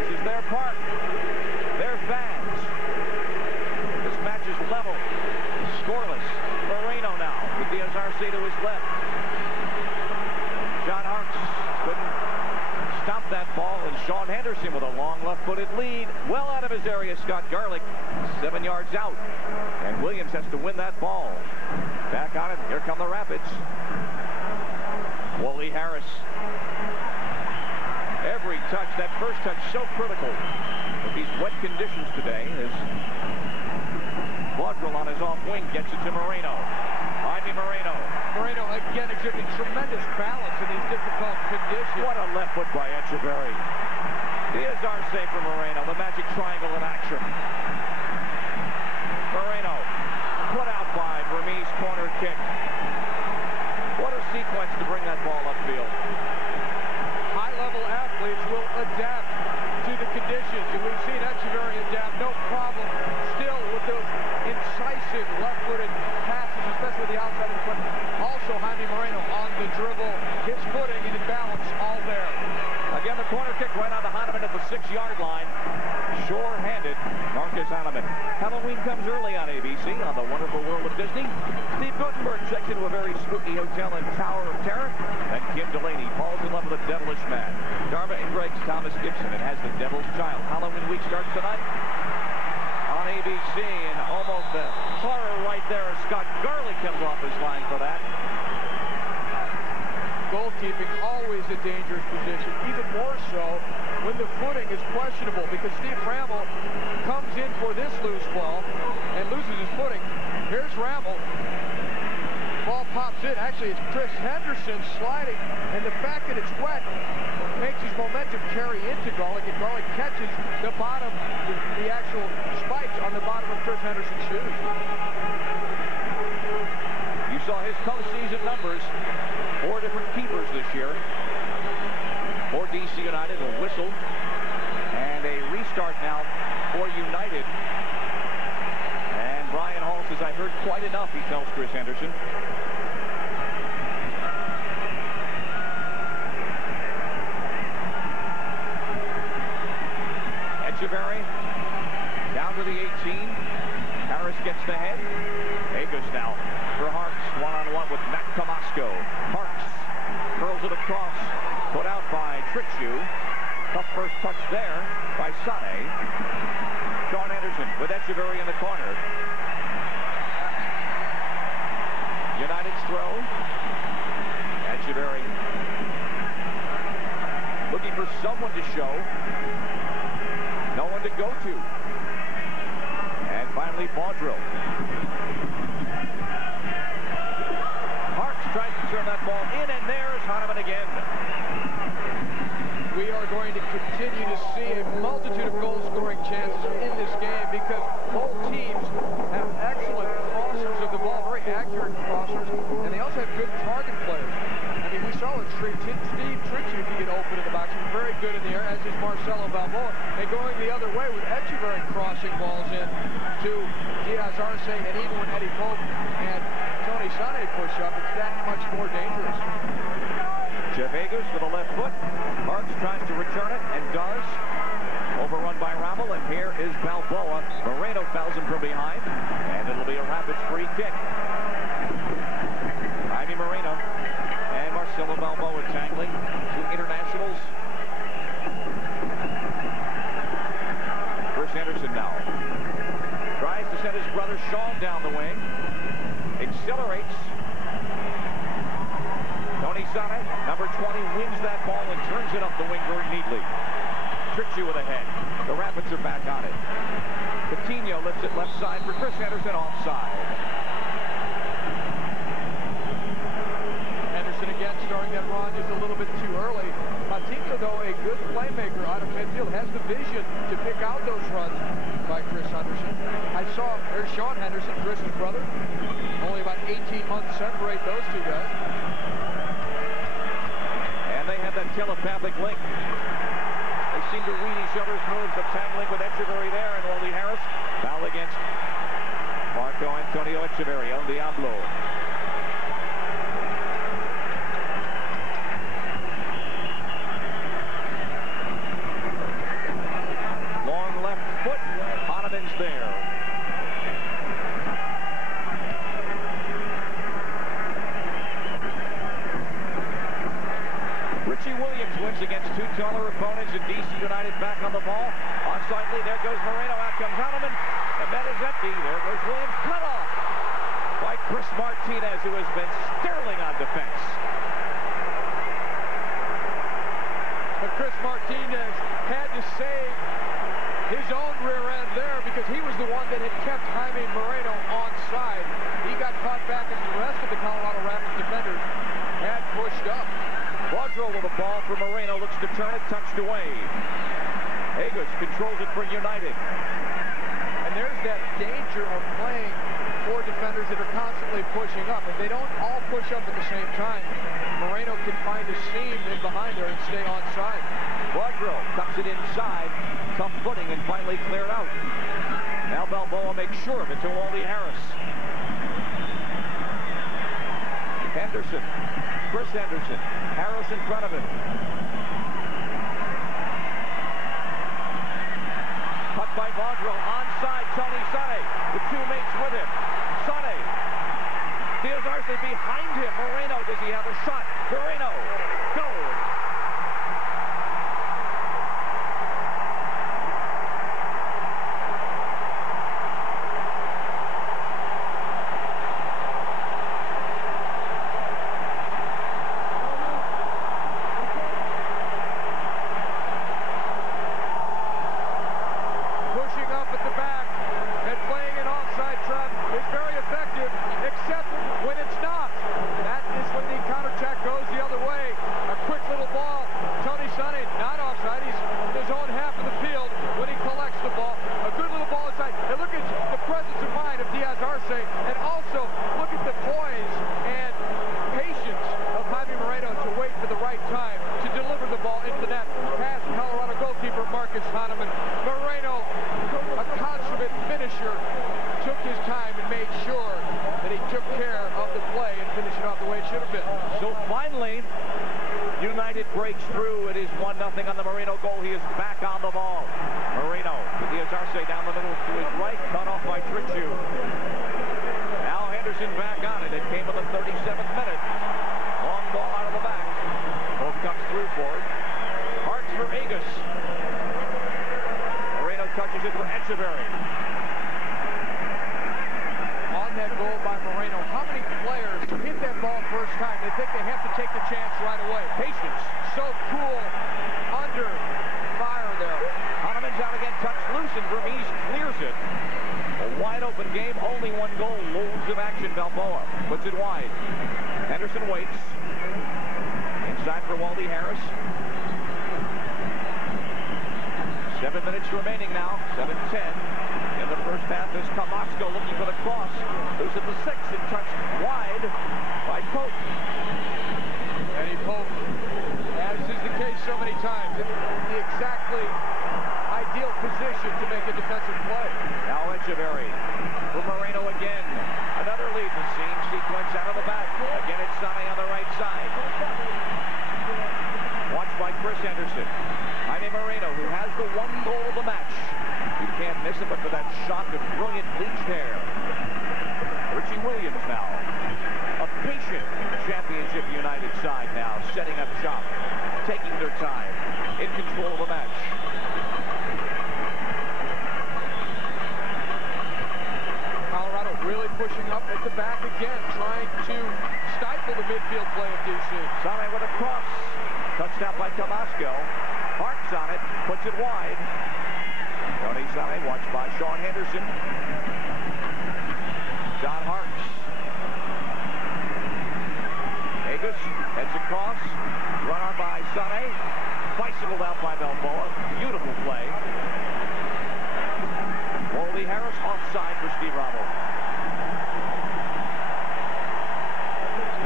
This is their park. Their fans. This match is level. Scoreless. Moreno now with Diaz Arce to his left. John Harks couldn't stop that ball, and Sean Henderson with a long left-footed lead. Well out of his area, Scott Garlick, 7 yards out. And Williams has to win that ball. Back on it. Here come the Rapids. Wally Harris. Every touch, that first touch, so critical with these wet conditions today, as wing, gets it to Moreno. Jaime Moreno. Moreno, again, exhibiting tremendous balance in these difficult conditions. What a left foot by Echeverry. Here's Arce for Moreno, the magic triangle in action. Moreno, put out by Vermes, corner kick. What a sequence to bring that ball upfield. High-level athletes will adapt to the conditions, and we've seen Echeverry adapt, no problem. Still with those incisive left-footed passes, especially the outside of the foot. Also, Jaime Moreno on the dribble, his footing and his balance all there. Again, the corner kick right on the Hahnemann at the 6-yard line. Sure-handed, Marcus Hahnemann. Halloween comes early on ABC on the Wonderful World of Disney. Steve Guttenberg checks into a very spooky hotel in Tower of Terror. And Kim Delaney falls in love with a devilish man. Darva and Greg's Thomas Gibson and has the Devil's Child. Halloween week starts tonight on ABC, and almost a horror right there as Scott Garley comes off his line for that. Goalkeeping, always a dangerous position, even more so when the footing is questionable, because Steve Rammel comes in for this loose ball and loses his footing. Here's Rammel. Ball pops in. Actually, it's Chris Henderson sliding, and the fact that it's wet makes his momentum carry into Garlick, and Garlick catches the bottom, the actual spikes on the bottom of Chris Henderson's shoes. You saw his postseason numbers. 4 different keepers this year for DC United. A whistle and a restart now for United. And Brian Hall says, I heard quite enough, he tells Chris Henderson. Echeverry down to the 18. Harris gets the head. Agus now for Harks, one-on-one with Matt Tomasco. Harks curls it across, put out by Tricciu. Tough first touch there by Sane. Sean Anderson with Echeverry in the corner. United's throw. Echeverry looking for someone to show. No one to go to. And finally, Baudrill. Harks tries to turn that ball in, and there's Hahnemann again. We are going to continue to see a multitude of goal-scoring chances in this game because both teams have excellent crossers of the ball, very accurate crossers, and they also have good target players. I mean, we saw it. Steve Tricciu, if you get open in the box, is very good in the air, as is Marcelo Balboa. And going the other way with Echeverry crossing balls in to Diaz Arce, and even when Eddie Pope and Tony Sane push up, it's that much more dangerous. Jeff Agus with a left foot. Harks tries to return it and does. Overrun by Rammel, and here is Balboa. Moreno fouls him from behind, and it'll be a Rapids free kick. Jaime Moreno and Marcelo Balboa tangling. 2 internationals. Chris Henderson now tries to send his brother Sean down the wing. Accelerates. Tony Sane, number 20, wins that ball and turns it up the wing very neatly. Tricciu with a head. The Rapids are back on it. Coutinho lifts it left side for Chris Henderson, offside. Henderson again starting that run just a little bit too early. Coutinho, though, a good playmaker out of midfield, has the vision to pick out those runs by Chris Henderson. I saw, there's Sean Henderson, Chris's brother. Only about 18 months separate those two guys. And they have that telepathic link. They seem to read each other's moves, but tangling with Echeverry there, and Wally Harris foul against Marco Antonio Echeverry, El Diablo. Long left foot, Hahnemann's there. Richie Williams wins against 2 taller opponents, and DC United back on the ball. Onside lead, there goes Moreno, out comes Hahnemann. The net is empty, there goes Williams, cut off by Chris Martinez, who has been sterling on defense. But Chris Martinez had to save his own rear end there because he was the one that had kept Jaime Moreno onside. He got caught back as the rest of the Colorado Rapids defenders had pushed up. Quadro with the ball for Moreno, looks to turn it, touched away. Agus controls it for United. And there's that danger of playing for defenders that are constantly pushing up. If they don't all push up at the same time, Moreno can find a seam in behind there and stay onside. Quadro cuts it inside, tough footing, and finally cleared out. Now Balboa makes sure of it to Wally Harris. Henderson, Chris Henderson, Harris in front of him. Cut by Quadro, onside, Tony Sane, the two mates with him. Sane, Diaz Arce behind him. Moreno, does he have a shot? Moreno, goal! Breaks through. It is 1-0 on the Moreno goal. He is back on the ball. Moreno with Diaz Arce down the middle to his right, cut off by Trichu. Now Henderson back on it. It came in the 37th minute. Long ball out of the back. Both comes through for it. Hartz for Agus. Moreno touches it for Echeverry. On that goal by Moreno, how many players hit that ball first time? They think they have to take the chance right away. Patience. So cool under fire there. Hahnemann's out again, touched loose, and Vermees clears it. A wide open game, only one goal. Loads of action. Balboa puts it wide. Henderson waits. Inside for Wally Harris. 7 minutes remaining now. 7-10. In the first half is Camasco looking for the cross. Loose at the 6 and touched wide by Pope. Eddie Pope, as is the case so many times, in the exactly ideal position to make a defensive play. Now Echeverry for Moreno again. Another lead the scene sequence out of the back. Again it's Sane on the right side. Watched by Chris Henderson. Jaime Moreno, who has the one goal of the match. You can't miss it, but for that shot of brilliant bleached hair. Richie Williams now. A patient Championship United side now, setting up shop, taking their time, in control of the match. Colorado really pushing up at the back again, trying to stifle the midfield play of DC. Sane with a cross. Touched out by Camasco. Hartz on it, puts it wide. Tony Sane watched by Sean Henderson. John Hartz. Agus heads across. Run on by Sane. Bicycled out by Balboa. Beautiful play. Wally Harris offside for Steve Ramos.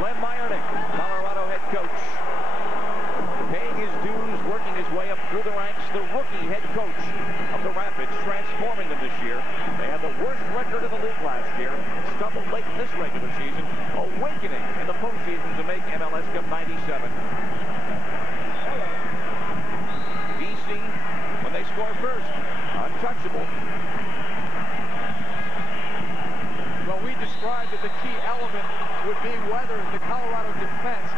Len Meyernick, Colorado head coach. Paying his dues, working his way up through the ranks. The rookie head coach of the Rapids, transforming them this year. They had the worst record in the league last year. Stumbled late in this regular season. Awakening in the postseason to make MLS Cup 97. BC, when they score first, untouchable. Well, we described that the key element would be whether the Colorado defense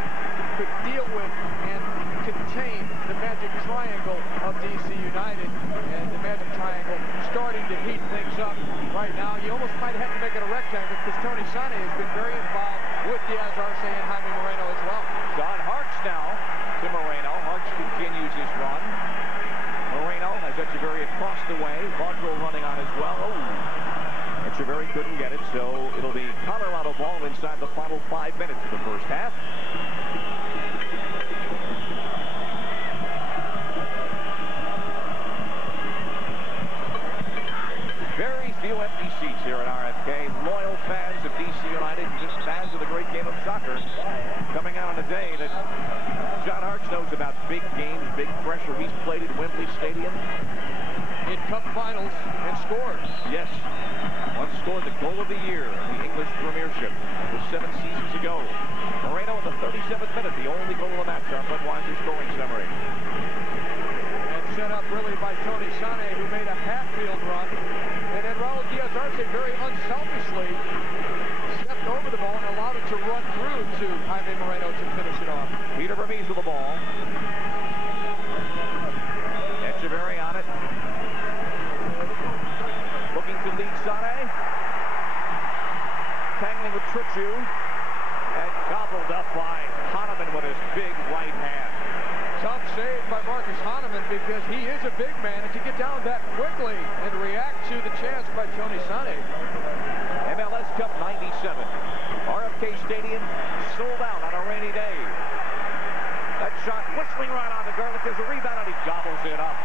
could deal with and contain the magic triangle of DC United, and the magic triangle starting to heat things up right now. You almost might have to make it a rectangle because Tony Sane has been very involved with Diaz Arce and Jaime Moreno as well. John Hartz now to Moreno. Hartz continues his run. Moreno has Echeverry across the way. Vaudreuil running on as well. Oh, Echeverry couldn't get it, so it'll be Colorado ball inside the final 5 minutes of the first half. Very few empty seats here at RFK. Loyal fans of DC United, just fans of the great game of soccer, coming out on a day that John Hartz knows about big games, big pressure. He's played at Wembley Stadium in cup finals and scored. Yes. Once scored the goal of the year in the English Premiership. It was 7 seasons ago. Moreno in the 37th minute, the only goal of the match on Budweiser's scoring summary. And set up really by Tony Sané, who made a half-field run. And then Raul Diaz-Arce very unselfishly stepped over the ball and allowed it to run through to Jaime Moreno to finish it off. Peter Vermees with the ball. Echeverry on it. Looking to lead Sané. Tangling with Trichu. And gobbled up by Hahnemann with his big right hand. Tough save by Marcus Hahnemann because he is a big man, and to get down that quickly and react to the chance by Tony Sané. MLS Cup 97. RFK Stadium sold out on a rainy day. That shot whistling right on to Garlic. There's a rebound and he gobbles it up.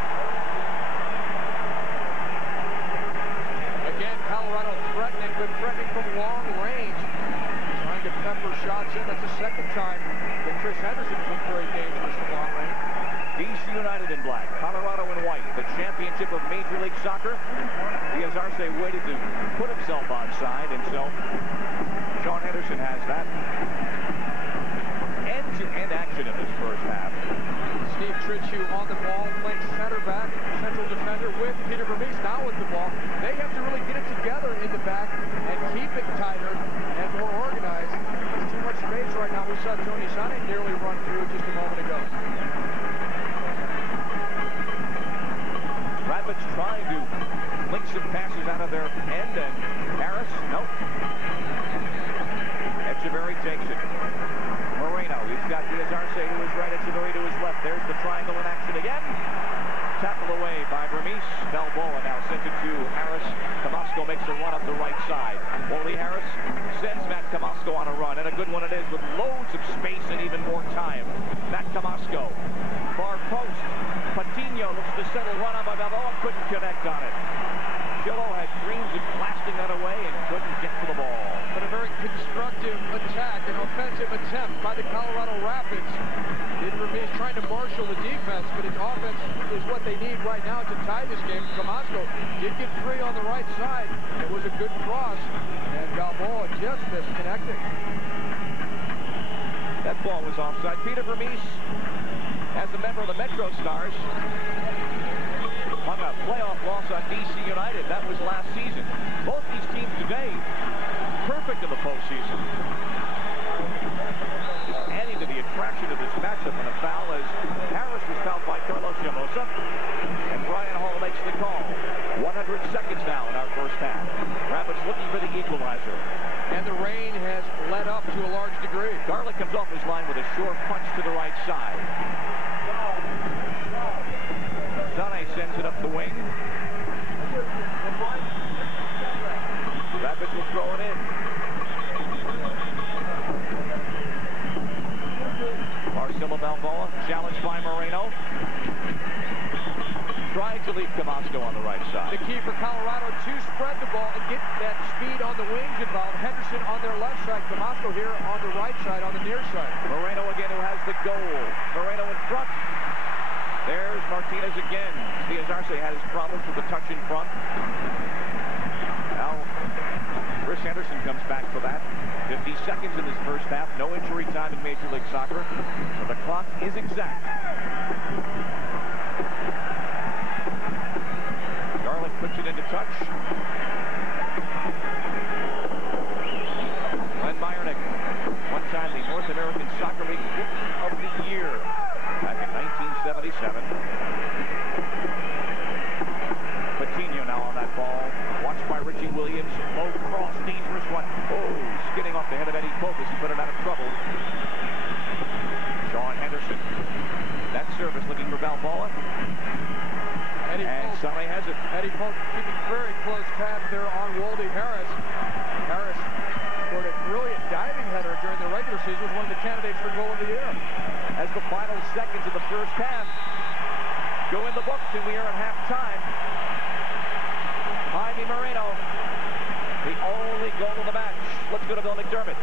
Again, Colorado threatening, but threatening from long range. Trying to pepper shots in. That's the second time that Chris Henderson has been very dangerous from long range. DC United in black, Colorado in white, the championship of Major League Soccer. Diaz-Arce waited to put himself onside, and so Sean Henderson has that. End-to-end action in this first half. Steve Trichu on the ball, playing center back, central defender with Peter Vermees now with the ball. They have to really get it together in the back and keep it tighter and more organized. There's too much space right now. We saw Tony Sané nearly run through just a moment ago. Rapids trying to link some passes out of their end, and Harris, nope. Echeverry takes it. Moreno, he's got Diaz-Arce to his right, Echeverry to his left. There's the triangle in action again. Tackled away by Vermees. Balboa now sent it to Harris. Camasco makes a run up the right side. Wally Harris sends Matt Camasco on a run, and a good one it is with loads of space and even more time. Matt Camasco, far post. Patino looks to settle run on by Balboa, couldn't connect on it. Gillo had dreams of blasting that away and couldn't get to the ball. But a very constructive attack, an offensive attempt by the Colorado Rapids. Vermees trying to marshal the defense, but his offense is what they need right now to tie this game. Camasco did get free on the right side. It was a good cross, and Balboa just missed connecting. That ball was offside. Peter Vermees, as a member of the Metro Stars, hung a playoff loss on DC United. That was last season. Both these teams today, perfect in the postseason. Just adding to the attraction of this matchup, and a foul as Harris was fouled by Carlos Llamosa, and Brian Hall makes the call. 100 seconds now in our first half. Rapids looking for the equalizer. And the rain has let up to a large degree. Garlic comes off his line with a sure punch to the right side. Sané sends it up the wing. Rapids will throw it in. Marcelo Balboa, challenged by Moreno. Trying to leave Camasco on the right side. The key for Colorado to spread the ball and get that speed on the wings involved. Henderson on their left side, Camasco here on the right side, on the near side. Moreno again, who has the goal. Moreno in front. There's Martinez again. Diaz-Arce had his problems with the touch in front. Now, Chris Henderson comes back for that. 50 seconds in this first half. No injury time in Major League Soccer. So the clock is exact. Garlic puts it into touch. Glenn Meyernick, one time the North American Soccer League Rookie of the Year back in 1977. Patino now on that ball. Watched by Richie Williams. Low cross, dangerous one. Oh, skidding off the head of Eddie Pocus. He put it out of trouble. Sean Henderson. That service looking for Balboa. Eddie on Wolde Harris. Harris scored a brilliant diving header during the regular season, was one of the candidates for goal of the year. As the final seconds of the first half go in the books, and we are at halftime. Jaime Moreno, the only goal of the match. Let's go to Bill McDermott.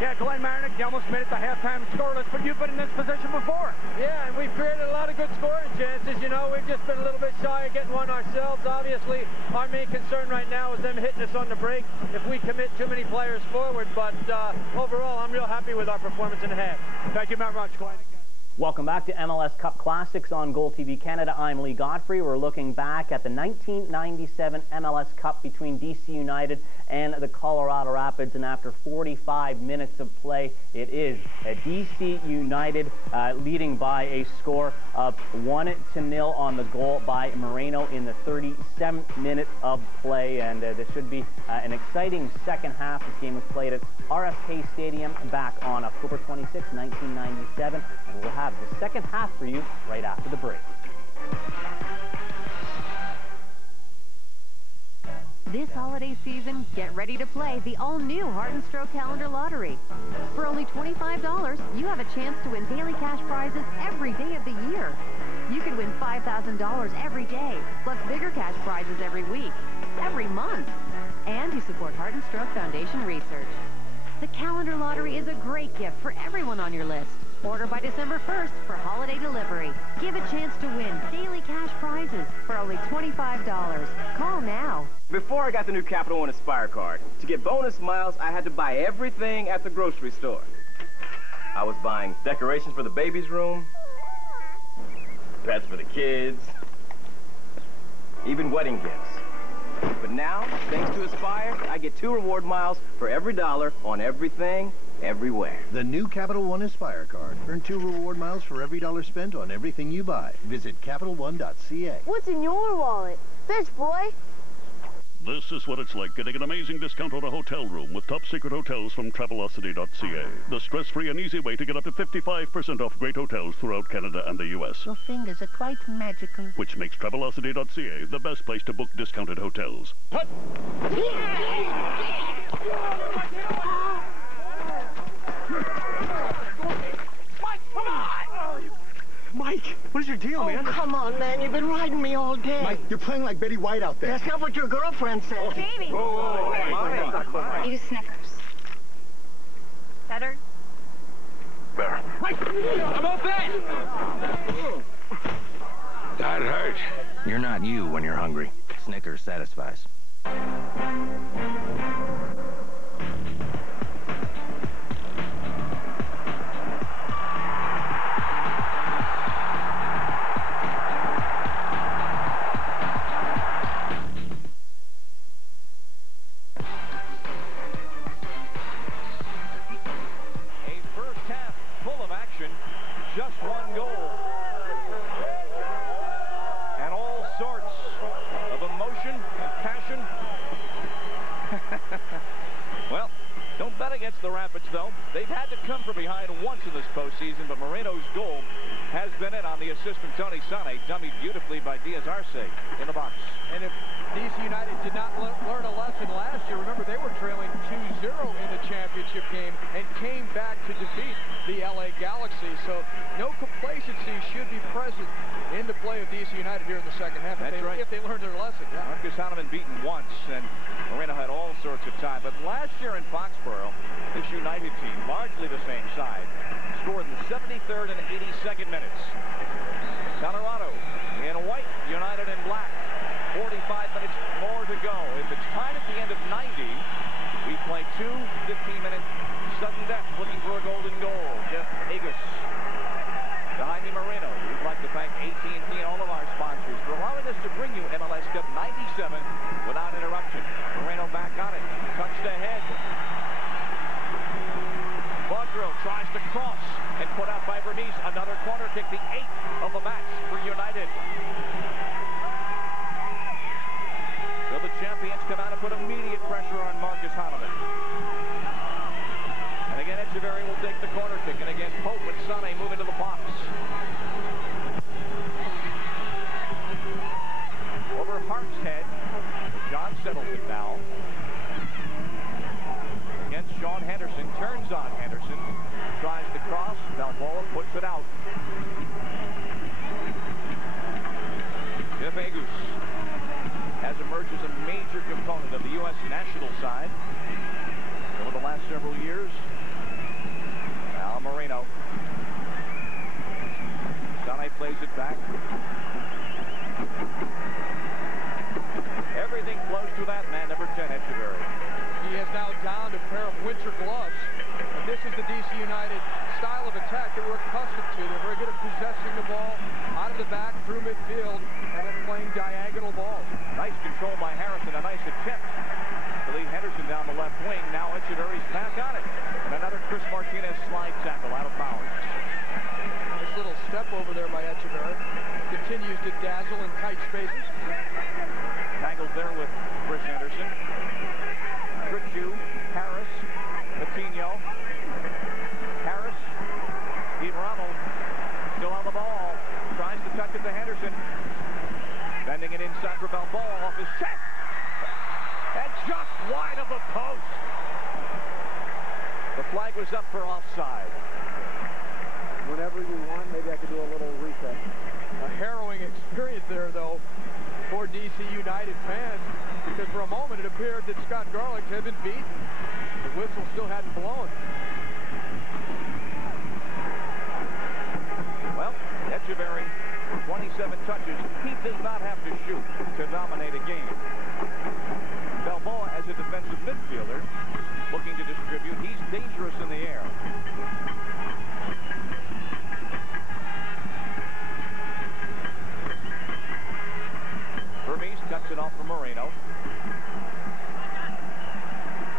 Yeah, Glenn Marinick, you almost made it to halftime scoreless, but you've been in this position before. Yeah, and we've created a lot of good scoring chances. You know, we've just been a little bit shy of getting one ourselves. Obviously, our main concern right now is them hitting us on the break if we commit too many players forward. But overall, I'm real happy with our performance in the half. Thank you very much, Glenn. Welcome back to MLS Cup Classics on Goal TV Canada. I'm Lee Godfrey. We're looking back at the 1997 MLS Cup between DC United and the Colorado Rapids, and after 45 minutes of play, it is DC United leading by a score of 1-0 on the goal by Moreno in the 37th minute of play, and this should be an exciting second half. This game was played at RFK Stadium back on October 26, 1997, and we'll have the second half for you right after the break. This holiday season, get ready to play the all-new Heart and Stroke Calendar Lottery. For only $25, you have a chance to win daily cash prizes every day of the year. You can win $5,000 every day, plus bigger cash prizes every week, every month. And you support Heart and Stroke Foundation research. The Calendar Lottery is a great gift for everyone on your list. Order by December 1st for holiday delivery. Give a chance to win daily cash prizes for only $25. Call now. Before I got the new Capital One Aspire card, to get bonus miles, I had to buy everything at the grocery store. I was buying decorations for the baby's room, pets for the kids, even wedding gifts. But now, thanks to Aspire, I get 2 reward miles for every dollar on everything, everywhere. The new Capital One Aspire card. Earn 2 reward miles for every dollar spent on everything you buy. Visit CapitalOne.ca. What's in your wallet? Fish, boy. This is what it's like getting an amazing discount on a hotel room with top secret hotels from Travelocity.ca. The stress-free and easy way to get up to 55% off great hotels throughout Canada and the U.S. Your fingers are quite magical. Which makes Travelocity.ca the best place to book discounted hotels. Hut! Mike, come on! Mike, what is your deal, man? Come on, man. You've been riding me all day. Mike, you're playing like Betty White out there. That's not what your girlfriend said. Baby. Whoa. Eat a Snickers. Better? Better. Mike, I'm all set! That hurt. You're not you when you're hungry. Snickers satisfies. Just one goal. And all sorts of emotion and passion. Well, don't bet against the Rapids, though. They've had to come from behind once in this postseason, but Moreno's goal has been in on the assist from Tony Sane, dummied beautifully by Diaz Arce in the box. And if DC United did not learn a lesson last year, remember they were trailing 2-0 in the championship game and came back to defeat the LA Galaxy. So no complacency should be present in the play of DC United here in the second half. That's right. If they learned their lesson. Yeah. Marcus Hahnemann beaten once, and Moreno had all sorts of time. But last year in Foxborough, this United team, largely the same side, scored in the 73rd and 82nd minutes. Colorado in white, United in black. 45 minutes more to go. If it's tied at the end of 90, we play 2 15-minute sudden deaths looking for a golden goal. Jeff Agus to Jaime Moreno. We'd like to thank AT&T and all of our sponsors for allowing us to bring you MLS Cup 97 without interruption. Moreno back on it. Touched ahead. Baudreau tries to cross and put out by Vermees. Another corner kick, the 8th of the match for United. So the champions come out and put immediate pressure on Marcus Hahnemann. And again, Echeverry will take the corner kick. And again, Pope and Sane move into the box. Over Hart's head. John settles it now. Against Sean Henderson. Turns on Henderson. Tries to cross. Balboa puts it out. Jeff Agus has emerged as a major component of the U.S. national side over the last several years. Al Moreno. Sane plays it back. Everything flows to that man, number 10, Etcheverry. He has now donned a pair of winter gloves. And this is the DC United style of attack that we're accustomed to. They're very good at possessing the ball out of the back through midfield and then playing diagonal balls. Nice control by Harrison. A nice attempt to lead Henderson down the left wing. Now Etcheverry's back on it. And another Chris Martinez slide tackle out of bounds. Nice little step over there by Etcheverry. Continues to dazzle in tight spaces. Tangled there with Chris Henderson. Tritchu, Harris, Patino. Harris, Steve Rommel, still on the ball. Tries to touch it to Henderson. Bending it inside for Balboa off his chest. And just wide of the post. The flag was up for offside. Whenever you want, maybe I could do a little reset. A harrowing experience there, though, for DC United fans, because for a moment it appeared that Scott Garlick had been beaten. The whistle still hadn't blown. Well, Etcheverry, 27 touches. He does not have to shoot to dominate a game. Balboa, as a defensive midfielder, looking to distribute. He's dangerous in the air. Vermees cuts it off from Moreno.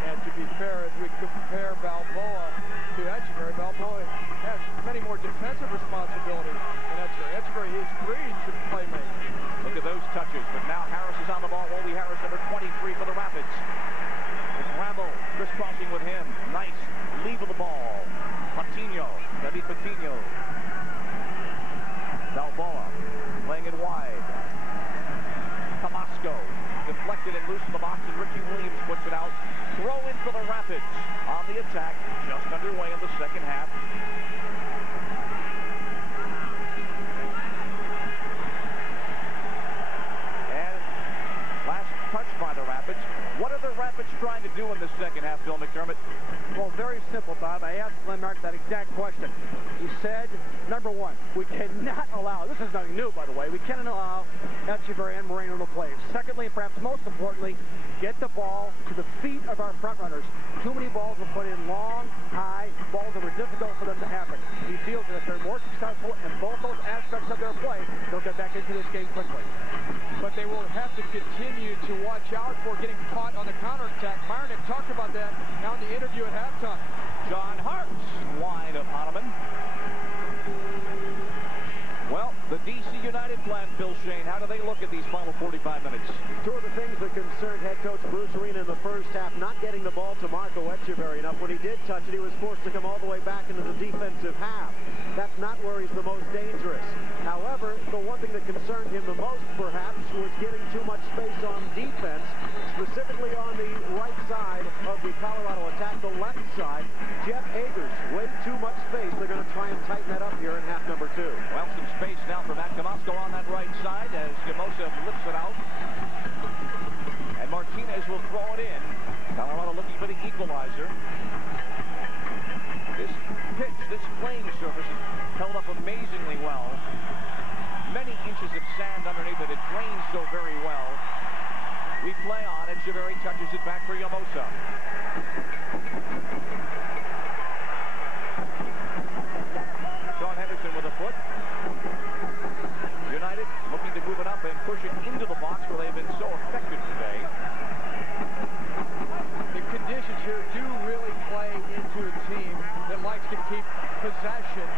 And to be fair, as we compare Balboa to Etcheverry, Balboa has many more defensive responsibilities than Etcheverry. Etcheverry is free to play make. Look at those touches, but now Harris is on the ball. Wally Harris, number 23 for the Rapids. It's Rambo crisscrossing with him. Nice leave of the ball. Patino, David Patino. Balboa playing it wide. Tomasco deflected and loose in the box, and Richie Williams puts it out. Throw in for the Rapids on the attack, just underway in the second half. And last touch by the Rapids. What are the Rapids trying to do in the second half, Bill McDermott? Well, very simple, Bob. I asked Glenn Mark that exact question. He said, number one, we cannot allow, this is nothing new, by the way, we cannot allow Etcheverry and Moreno to play. Secondly, and perhaps most importantly, get the ball to the feet of our front runners. Too many balls were put in long, high, balls that were difficult for them to happen. He feels that if they're more successful in both those aspects of their play, they'll get back into this game quickly. But they will have to continue to watch out for getting caught on the counterattack. Myronek talked about that now in the interview at halftime. John Hartz wide of Hahnemann. Well, the DC United plan, Bill Shane, how do they look at these final 45 minutes? Two of the things that concerned head coach Bruce Arena in the first half, not getting the ball to Marco Etcheverry enough. When he did touch it, he was forced to come all the way back into the defensive half. That's not where he's the most dangerous. However, the one thing that concerned him the most, perhaps, was getting too much space on defense, specifically on the right side of the Colorado attack, the left side. Jeff Agers, way too much space. They're going to try and tighten that up here in half number 2. Well, some space now for Matt Tomasco on that right side as Gamosa lifts it out. And Martinez will throw it in. Colorado looking for the equalizer. This pitch, this playing surface is held up amazingly well. Many inches of sand underneath it. It drains so very well. We play on. Etcheverry touches it back for Yamosa. Sean Henderson with a foot. United looking to move it up and push it into the box where they've been so effective today. The conditions here do really play into a team that likes to keep possession,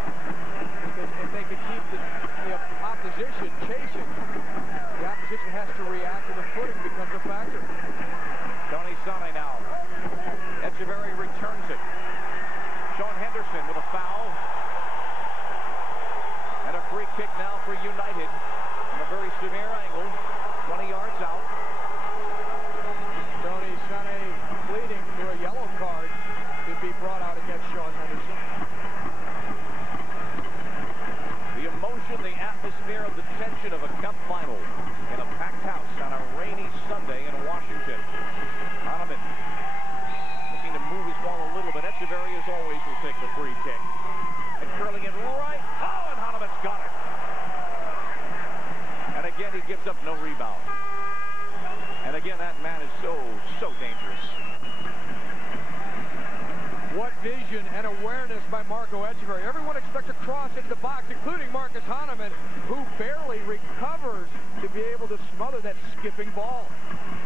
because if they can keep the opposition chasing, the opposition has to react and the footing becomes a factor. Tony Sane now. Etcheverry returns it. Sean Henderson with a foul. And a free kick now for United from a very severe angle, 20 yards out. take the free kick. And curling it right. Oh, and Hahnemann's got it. And again, he gives up no rebound. And again, that man is so dangerous. What vision and awareness by Marco Etcheverry. Everyone expects a cross into the box, including Marcus Hahnemann, who barely recovers to be able to smother that skipping ball.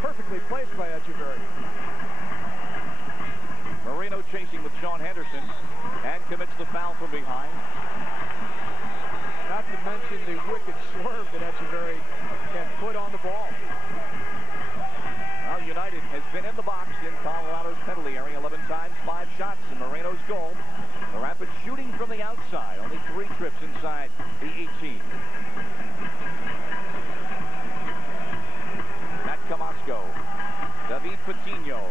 Perfectly placed by Etcheverry. Moreno chasing with Sean Henderson and commits the foul from behind. Not to mention the wicked swerve that Etcheverry can put on the ball. Well, United has been in the box in Colorado's penalty area 11 times, 5 shots in Moreno's goal. The Rapids shooting from the outside, only 3 trips inside the 18. Matt Camasco, David Patino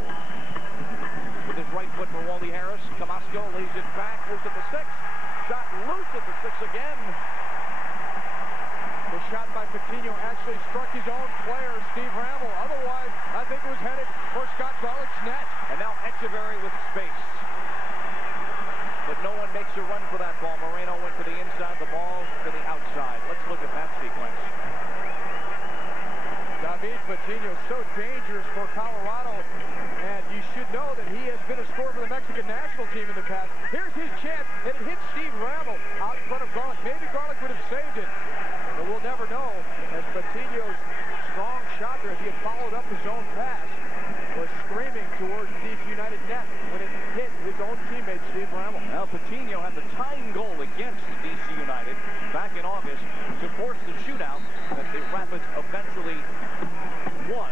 with his right foot for Wally Harris. Camasco lays it back, loose at the 6. Shot loose at the 6 again. The shot by Patino actually struck his own player, Steve Rammel. Otherwise, I think it was headed for Scott Garlick's net. And now Etcheverry with space. But no one makes a run for that ball. Moreno went to the inside, the ball to the outside. Let's look at that sequence. David Patino, so dangerous for Colorado. And you should know that he has been a scorer for the Mexican national team in the past. Here's his chance, and it hits Steve Rammel out in front of Garlick. Maybe Garlick would have saved it. But we'll never know, as Patino's strong shot there, as he had followed up his own pass, was screaming towards the DC United net when it hit his own teammate, Steve Rammel. Now, Patino had the tying goal against DC United back in August to force the shootout that the Rapids eventually won.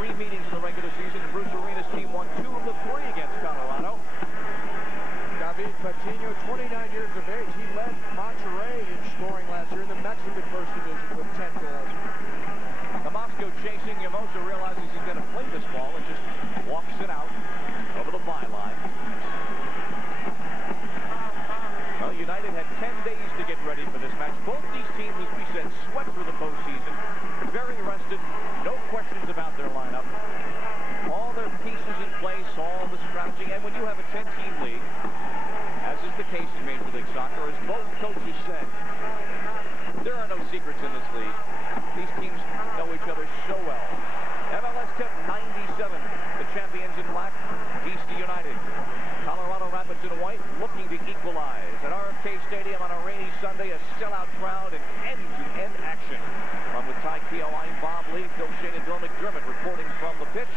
3 meetings in the regular season, and Bruce Arena's team won 2 of the 3 against Colorado. David Patino, 29 years of age. He led Monterrey in scoring last year in the Mexican First Division with 10 goals. Camasco chasing. Yamosa realizes he's going to play this ball and just walks it out over the byline. Well, United had 10 days to get ready for this match. Both these teams, as we said, swept through the postseason. Very rested. No questions about their lineup. All their pieces in place, all the strategy. And when you have a 10-team league, as is the case in Major League Soccer, as both coaches said, there are no secrets in this league. These teams know each other so well. MLS tip 97, the champions in black, DC United. Colorado Rapids in white, looking to equalize. At RFK Stadium on a rainy Sunday, a sellout crowd and end-to-end action. With Ty Keogh, I'm Bob Lee, Phil Shane and Bill McDermott reporting from the pitch.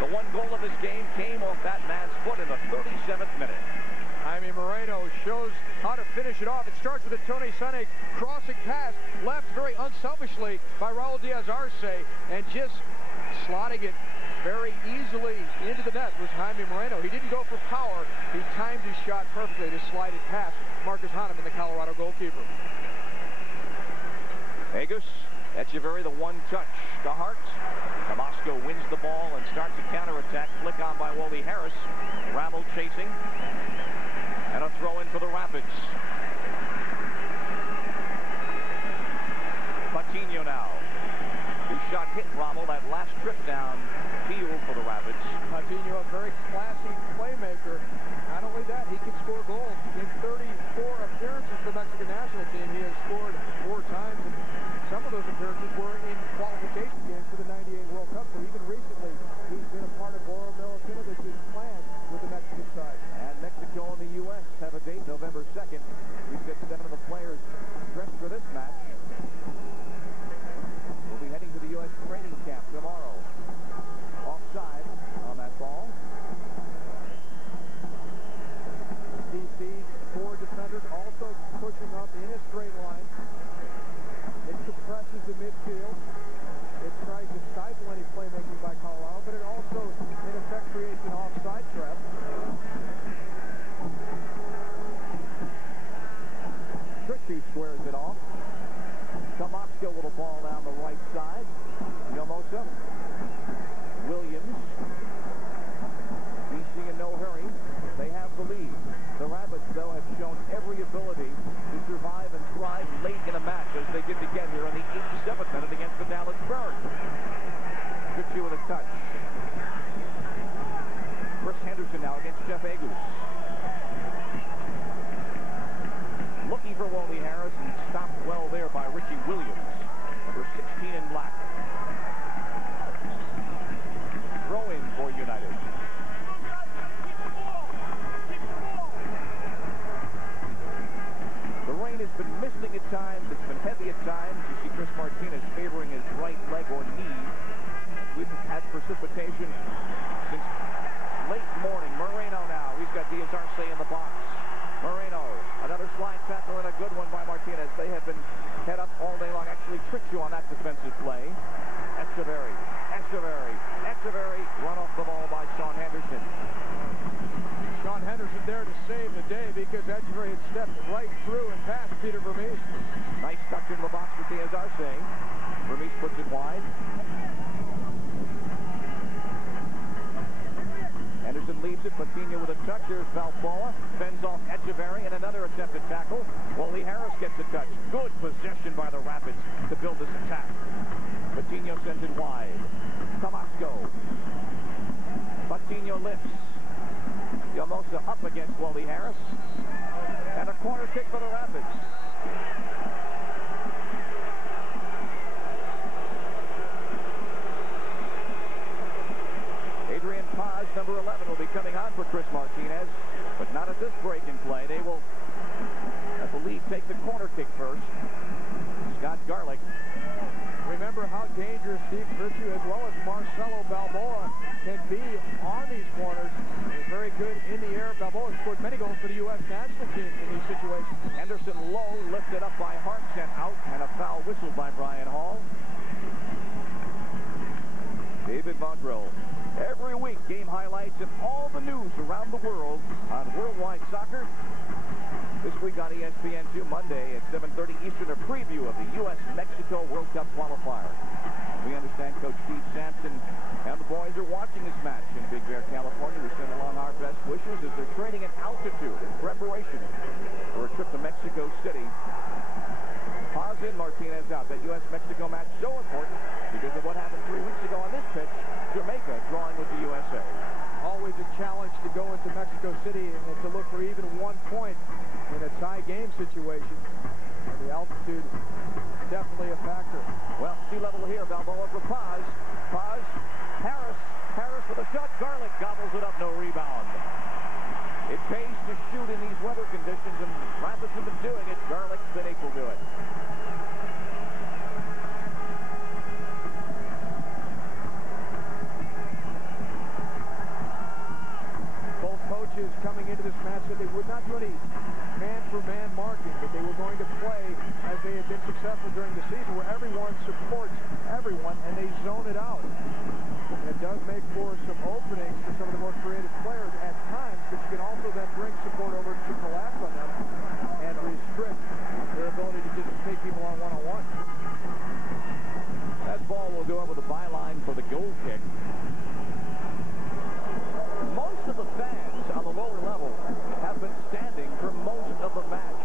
The one goal of this game came off that man's foot in the 37th minute. Jaime Moreno shows how to finish it off. It starts with a Tony Sane crossing pass, left very unselfishly by Raul Diaz-Arce, and just slotting it very easily into the net was Jaime Moreno. He didn't go for power. He timed his shot perfectly to slide it past Marcus Hahnemann, the Colorado goalkeeper. Agus, Etcheverry, the one touch to Hart. Camasco wins the ball and starts a counterattack. Flick on by Wally Harris. Rammel chasing. And a throw in for the Rapids. Patino now. His shot hit Rammel that last trip down field for the Rapids. Patino, a very classy playmaker. Not only that, he can score goals. In 34 appearances for the Mexican national team, he has scored 4 times. And some of those appearances were in qualification games for the '98 World Cup. So even recently, he's been a part of Boro Milutinovic's plan with the Mexican side. And Mexico and the U.S. have a date, November 2nd. We've got 7 of the players dressed for this match. We'll be heading to the U.S. training camp tomorrow. Offside on that ball. DC's 4 defenders also pushing up in a straight line. It suppresses the midfield. It tries to stifle any playmaking by Colorado, but it also, in effect, creates an offside trap. Christie squares it off. Camasco with a ball down the right side. Yamosa. Williams. DC in no hurry. They have the lead. The Rapids, though, have shown every ability to survive and thrive late in a match, as they did to get here in the 87th minute against the Dallas Stars. Good with a touch. Chris Chris Henderson now against Jeff Agus. Looking for Wally Harris and stopped well there by Richie Williams, number 16 in black. Throw in for United. The rain has been misting at times. It's been heavy at times. You see Chris Martinez favoring his right leg or knee. We've had precipitation since late morning. Moreno now. He's got Diaz Arce in the box. Moreno, another slide tackle and a good one by Martinez. They have been head up all day long. Actually tricked you on that defensive play. Echeverry run off the ball by Sean Henderson. Sean Henderson there to save the day because Echeverry had stepped right through and past Peter Vermees. Nice touch into the box for Diaz Arce. Vermees puts it wide. Henderson leaves it. Patino with a touch. Here's Balboa. Fends off Echeverry and another attempted tackle. Wally Harris gets a touch. Good possession by the Rapids to build this attack. Patino sends it wide. Tomasco. Patino lifts. Yamosa up against Wally Harris. And a corner kick for the Rapids. Adrian Paz, number 11, will be coming on for Chris Martinez, but not at this break in play. They will, I believe, take the corner kick first. Scott Garlick. Remember how dangerous Steve Virtue as well as Marcelo Balboa can be on these corners. They're very good in the air. Balboa scored many goals for the U.S. national team in these situations. Henderson low, lifted up by Hart, sent out, and a foul whistled by Brian Hall. David Mondrell. Every week, game highlights and all the news around the world on Worldwide Soccer. This week on ESPN2, Monday at 7:30 Eastern, a preview of the U.S.-Mexico World Cup qualifier. We understand Coach Steve Sampson and the boys are watching this match in Big Bear, California. We send along our best wishes as they're training at altitude in preparation for a trip to Mexico City. Paz in, Martinez out. That U.S.-Mexico match so important because of what happened 3 weeks ago on this pitch. Jamaica drawing with the USA. Always a challenge to go into Mexico City and to look for even 1 point in a tie game situation. And the altitude definitely a factor. Well, sea level here. Balboa for Paz. Paz. Harris with a shot. Garlick gobbles it up. No rebound. It pays to shoot in these weather conditions, and Rapids have been doing it. Garlick's been equal to it. Both coaches coming into this match said they would not do any man-for-man marking, but they were going to play as they had been successful during the season, where everyone supports everyone and they zone it out. And it does make for some openings for some of the more creative players at times, but you can also then bring support over to collapse on them and restrict their ability to just take people on one-on-one. That ball will go over the byline for the goal kick. Most of the fans on the lower level have been standing for most of the match.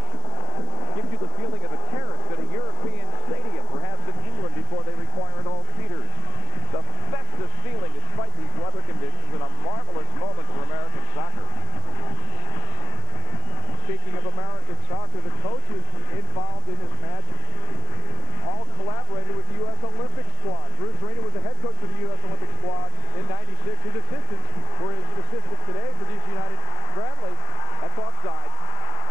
Gives you the feeling of a terrace at a European stadium, perhaps in England before they required all seaters. The festive feeling despite these weather conditions and a marvelous moment for American soccer. Speaking of American soccer, the coaches involved in this match all collaborated with the U.S. Olympic squad. Bruce Arena was the head coach for the U.S. Olympic squad in '96. His assistants were his assistants today for DC United. Bradley, that's offside.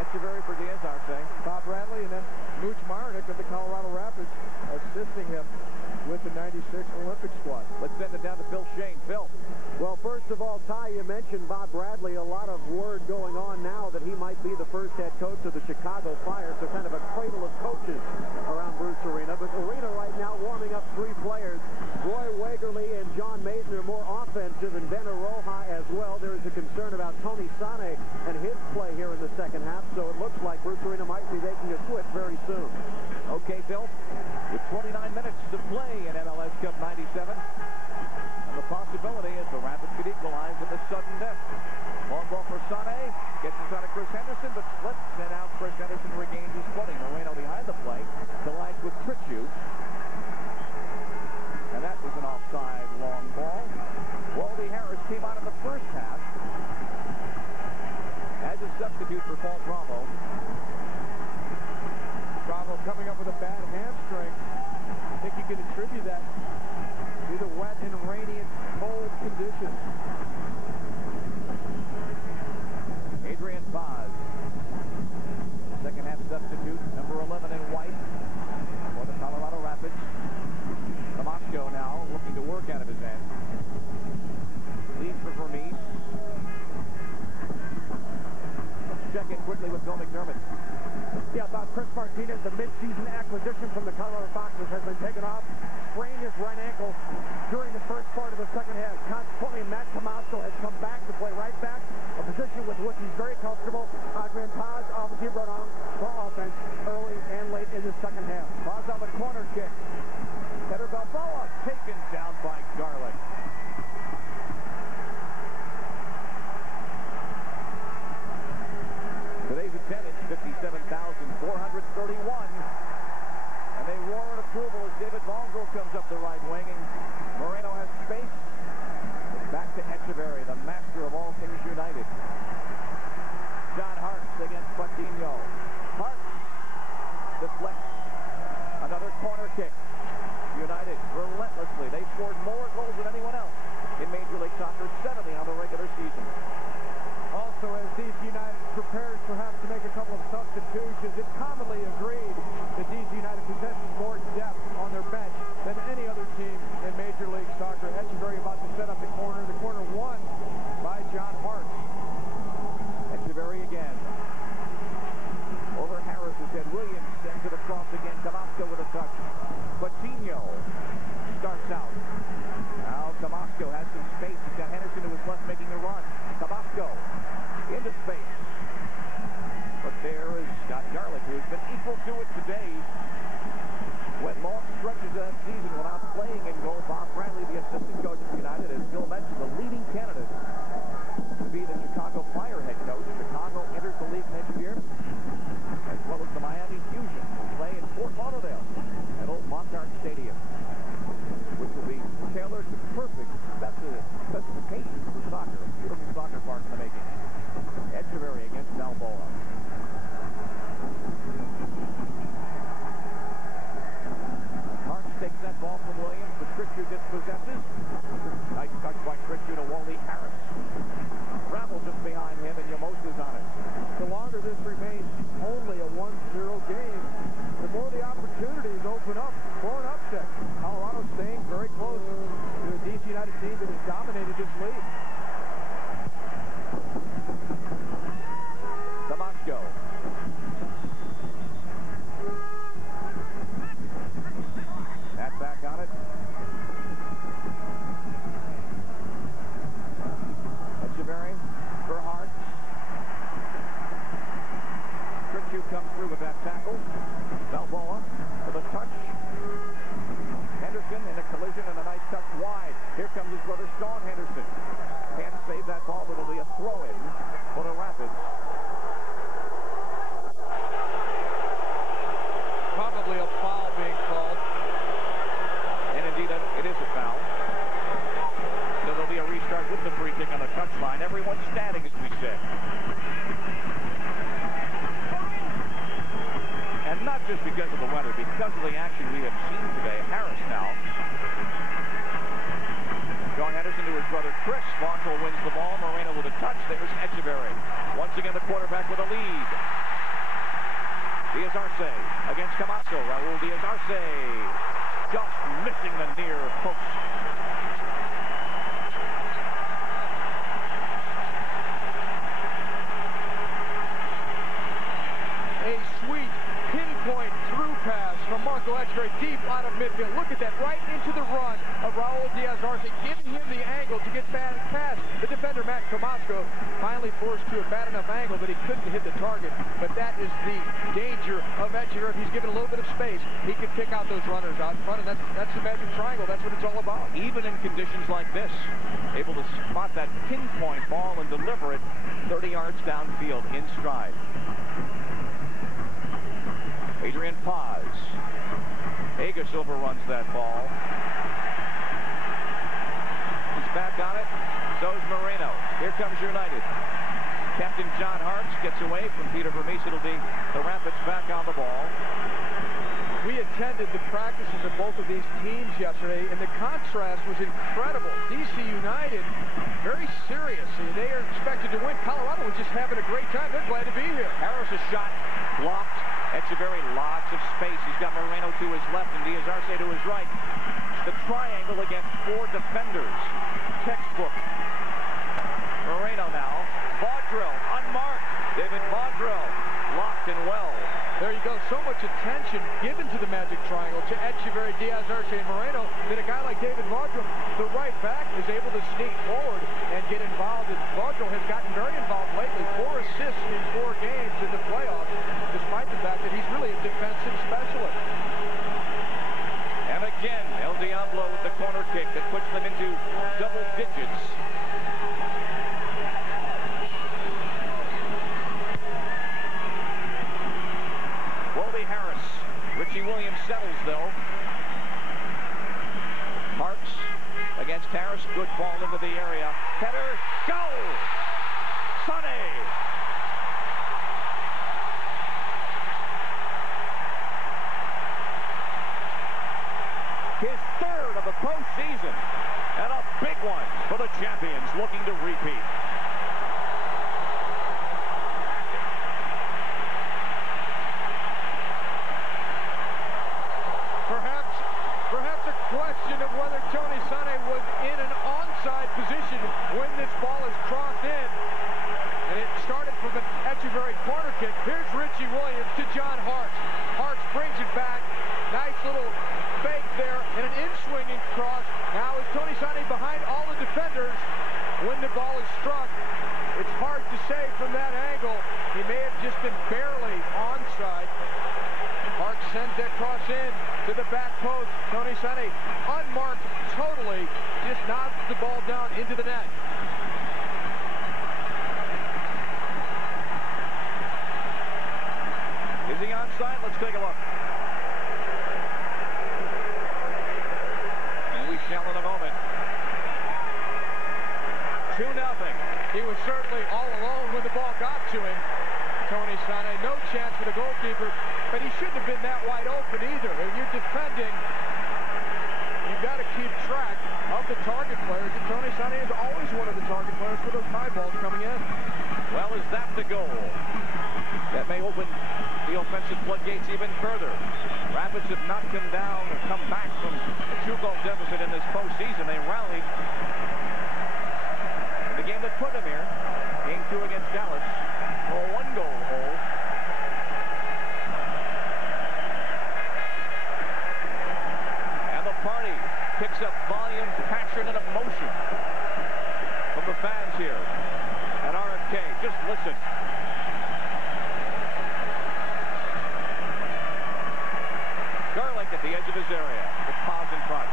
Echeverry for Diaz Arce. Bob Bradley, and then Mooch Myronik of the Colorado Rapids assisting him with the '96 Olympic squad. Let's send it down to Phil Shane. Phil. Well, first of all, Ty, you mentioned Bob Bradley. A lot of word going on now that he might be the first head coach of the Chicago Fire, so kind of a cradle of coaches around Bruce Arena. But Arena right now warming up 3 players. Roy Wagerly and John Mason are more offensive, and Ben Aroja as well. There is a concern about Tony Sane and his play here in the second half, so it looks like Bruce Arena might be making a switch very soon. Okay, Phil, with 29 minutes to play in MLS Cup 97, and the possibility is the Rapids could equalize in the sudden death. Long ball for Sane, gets inside of Chris Henderson, but slips, and out Chris Henderson regains his footing. Moreno behind the play, collides with Trichu, and that was an offside long ball. Wally Harris came out in the first half with a bad hamstring. I think you can attribute that to the wet and rainy and cold conditions. Adrian Paz, second half substitute, number 11 in white for the Colorado Rapids. Tomasco now looking to work out of his end. Leads for Vermees. Let's check in quickly with Bill McDermott. Yeah, about Chris Martinez, the mid-season acquisition from the Colorado Foxes has been taken off. Sprained his right ankle during the first part of the second half. Consequently, Matt Tomasco has come back to play right back, a position with which he's very comfortable. Adrian Paz obviously brought on for offense early and late in the second half. Paz on the corner kick. Header Balboa taken down by Garlic. Today's attendance, 57,431. And they roar in approval as David Vongo comes up the right wing. And Moreno has space. Back to Echeverry, the master of all things United. John Hartz against Patino. Hartz deflects. Another corner kick. United relentlessly. They scored more goals than anyone else in Major League Soccer, 70 on the regular season. Also, as DC United prepares perhaps to make a couple of substitutions, it's commonly agreed that DC United possesses more depth on their bench than any other team in Major League Soccer. Echeverry about to set up the corner won by John Hartz. Echeverry again. Over Harris's head. Williams sends it across again. Tomasco with a touch. Patino starts out. Now Tomasco has some space. He's got Henderson who was left making a run. Tomasco into space. But there is Scott Garlic, who has been equal to it today. Went long stretches of that season without playing in goal. Bob Bradley, the assistant coach of United, as Bill mentioned, the leading candidate to be the Chicago Fire head coach. Chicago enters the league next year, as well as the Miami Fusion, who play in Fort Lauderdale at Old Montauk Stadium, which will be tailored to perfect specifications for soccer. A beautiful soccer park in the making. Echeverry against Balboa. Hartz takes that ball from Williams. Patricio dispossesses. Nice touch by Patricio to Wally Harris. Ravel just behind him, and Yamosa's on it. The longer this remains only a 1-0 game, the more the opportunities open up for an upset. Colorado staying very close to a DC United team that has dominated this league. Tomasco. That back on it. Echeverry for Hartz. Patricio comes through with that tackle. Balboa with a touch. Henderson in a collision and a nice touch wide. Here comes his brother Sean Henderson. Can't save that ball, but it'll be a throw-in for the Rapids. Probably a foul being called. And indeed, it is a foul. So there'll be a restart with the free kick on the touchline. Everyone's standing, as we said. And not just because of the weather, because of the action we have seen today. Harris now. Sean Henderson to his brother Chris. Vonkel wins the ball. Moreno with a touch. There's Echeverry. Once again, the quarterback with a lead. Diaz-Arce against Camacho. Raul Diaz-Arce just missing the near post. A sweet pinpoint through pass from Marco Echeverry deep out of midfield. Look at that, right into the run of Raul Diaz-Arce, giving him the angle to get past the defender, Matt Tomasco. Finally forced to a bad enough angle that he couldn't hit the target. But that is the danger of Echeverry. If he's given a little bit of space, he can pick out those runners out in front, and that's the magic triangle. That's what it's all about. Even in conditions like this, able to spot that pinpoint ball and deliver it 30 yards downfield in stride. Adrian Paz. Aga Silva runs that ball. He's back on it. So's Moreno. Here comes United. Captain John Hartz gets away from Peter Vermees. It'll be the Rapids back on the ball. We attended the practices of both of these teams yesterday, and the contrast was incredible. DC United, very serious. They are expected to win. Colorado was just having a great time. They're glad to be here. Harris' shot blocked. Echeverry, lots of space. He's got Moreno to his left and Diaz Arce to his right. The triangle against 4 defenders. Textbook. Moreno now. Vaudreuil, unmarked. David Vaudreuil, locked and well. There you go. So much attention given to the Magic Triangle, to Echeverry, Diaz Arce, and Moreno, that a guy like David Vaudreuil, the right back, is able to sneak forward and get involved. And Vaudreuil has gotten very involved lately. 4 assists in 4 games in the playoffs, despite the fact that he's really a defensive specialist. And again, El Diablo with the corner kick that puts them into double digits. Harris. Richie Williams settles, though. Parks against Harris. Good ball into the area. Header. Goal! Sonny! His 3rd of the postseason. And a big one for the champions looking to repeat. Perhaps a question of whether Tony Sane was in an onside position when this ball is crossed in. And it started from an Echeverry corner kick. Here's Richie Williams to John Hartz. Hartz brings it back. Nice little fake there and an in-swinging cross. Now is Tony Sane behind all the defenders when the ball is struck? It's hard to say from that angle. He may have just been barely onside. Hartz sends that cross in to the back post. Tony Sane, unmarked totally, just knobs the ball down into the net. Is he onside? Let's take a look. And we shall in a moment. 2-0. He was certainly all alone when the ball got to him. Tony Sane, no chance for the goalkeeper, but he shouldn't have been that wide open either. When you're defending, you've got to keep track of the target players, and Tony Sane is always one of the target players for those high balls coming in. Well, is that the goal? That may open the offensive floodgates even further. Rapids have not come down or come back from a 2-goal deficit in this postseason. They rallied. The game that put them here, game 2 against Dallas, for a 1-goal hole. And the party picks up volume, passion, and emotion from the fans here at RFK. Just listen. Garlick at the edge of his area with Paz in front.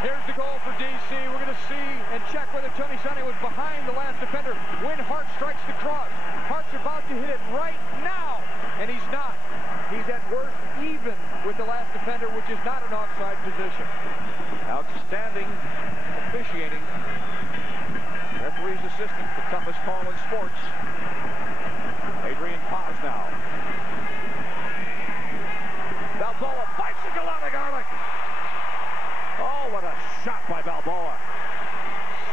Here's the goal for DC. We're going to see and check whether Tony Sane was behind the last defender when Hart strikes the cross. Hart's about to hit it right now, and he's not. He's at worst even with the last defender, which is not an offside position. Outstanding officiating. Referee's assistant, the toughest call in sports. Adrian Paz now. Balboa, bicycle on the Garlic. Oh, what a shot by Balboa.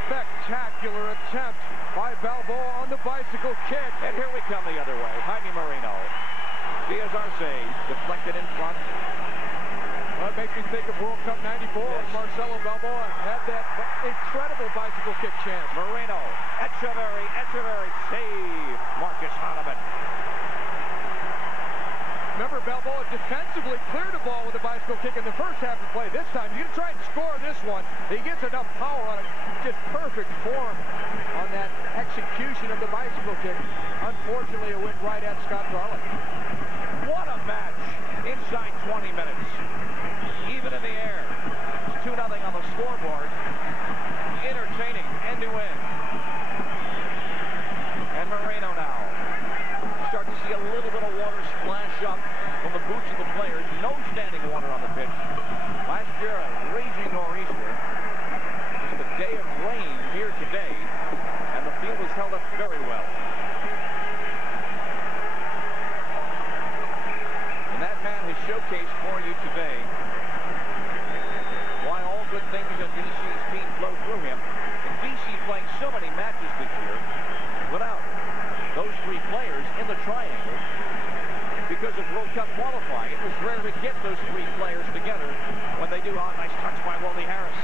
Spectacular attempt by Balboa on the bicycle kick. And here we come the other way. Jaime Moreno. Diaz Arce deflected in front. Well, it makes me think of World Cup '94 when Marcelo Balboa had that incredible bicycle kick chance. Moreno, Echeverry, save Marcus Hahnemann. Remember, Balboa defensively cleared the ball with a bicycle kick in the first half of play. This time, he's going to try and score this one. He gets enough power on it. Just perfect form on that execution of the bicycle kick. Unfortunately, it went right at Scott Garlick. What a match inside 20 minutes. Even in the air. It's 2-0 on the scoreboard. Entertaining, end-to-end. And Moreno now. Start to see a little bit of water splash up from the boots of the players. No standing water on the pitch. Last year, a raging nor'easter. Just a day of rain here today, and the field has held up very well. And that man has showcased so many matches this year without those three players in the triangle because of World Cup qualifying. It was rare to get those three players together. When they do, nice touch by Wally Harris.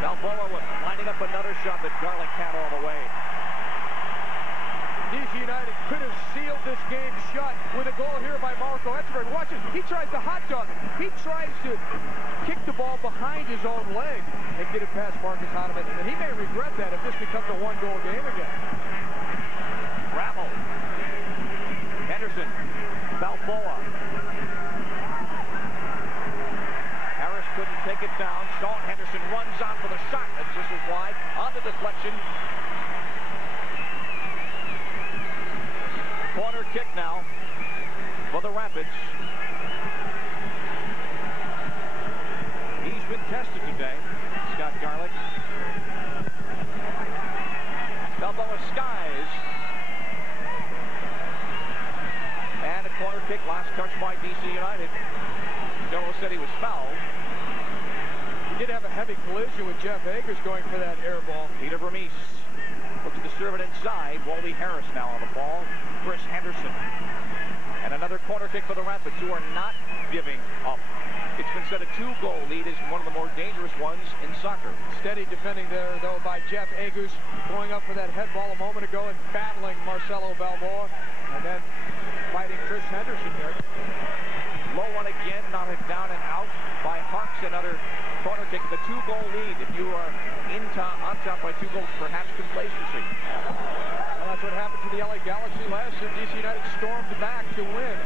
Balboa lining up another shot that Garlic had all the way. DC United could have sealed this game shut with a goal here by Marco Echeverry. Watch it. He tries to hot dog it. He tries to kick the ball behind his own leg and get it past Marcus Hahnemann. And he may regret that if this becomes a one-goal game again. Ravel. Henderson. Balboa. Harris couldn't take it down. Sean Henderson runs on for the shot. That whistles wide. On the deflection. Corner kick now for the Rapids. He's been tested today, Scott Garlic. Balboa skies. And a corner kick, last touch by DC United. Joe said he was fouled. He did have a heavy collision with Jeff Akers going for that air ball. Peter Vermees looking to serve it inside. Wally Harris now on the ball. Chris Henderson. And another corner kick for the Rapids, who are not giving up. It's been said a 2-goal lead is one of the more dangerous ones in soccer. Steady defending there, though, by Jeff Akers, going up for that head ball a moment ago and battling Marcelo Balboa. And then fighting Chris Henderson here. Low one again, knotted down and out by Harks. Another corner kick. The 2-goal lead. If you are on top by 2 goals, perhaps complacency. Well, that's what happened to the LA Galaxy last year. DC United stormed back to win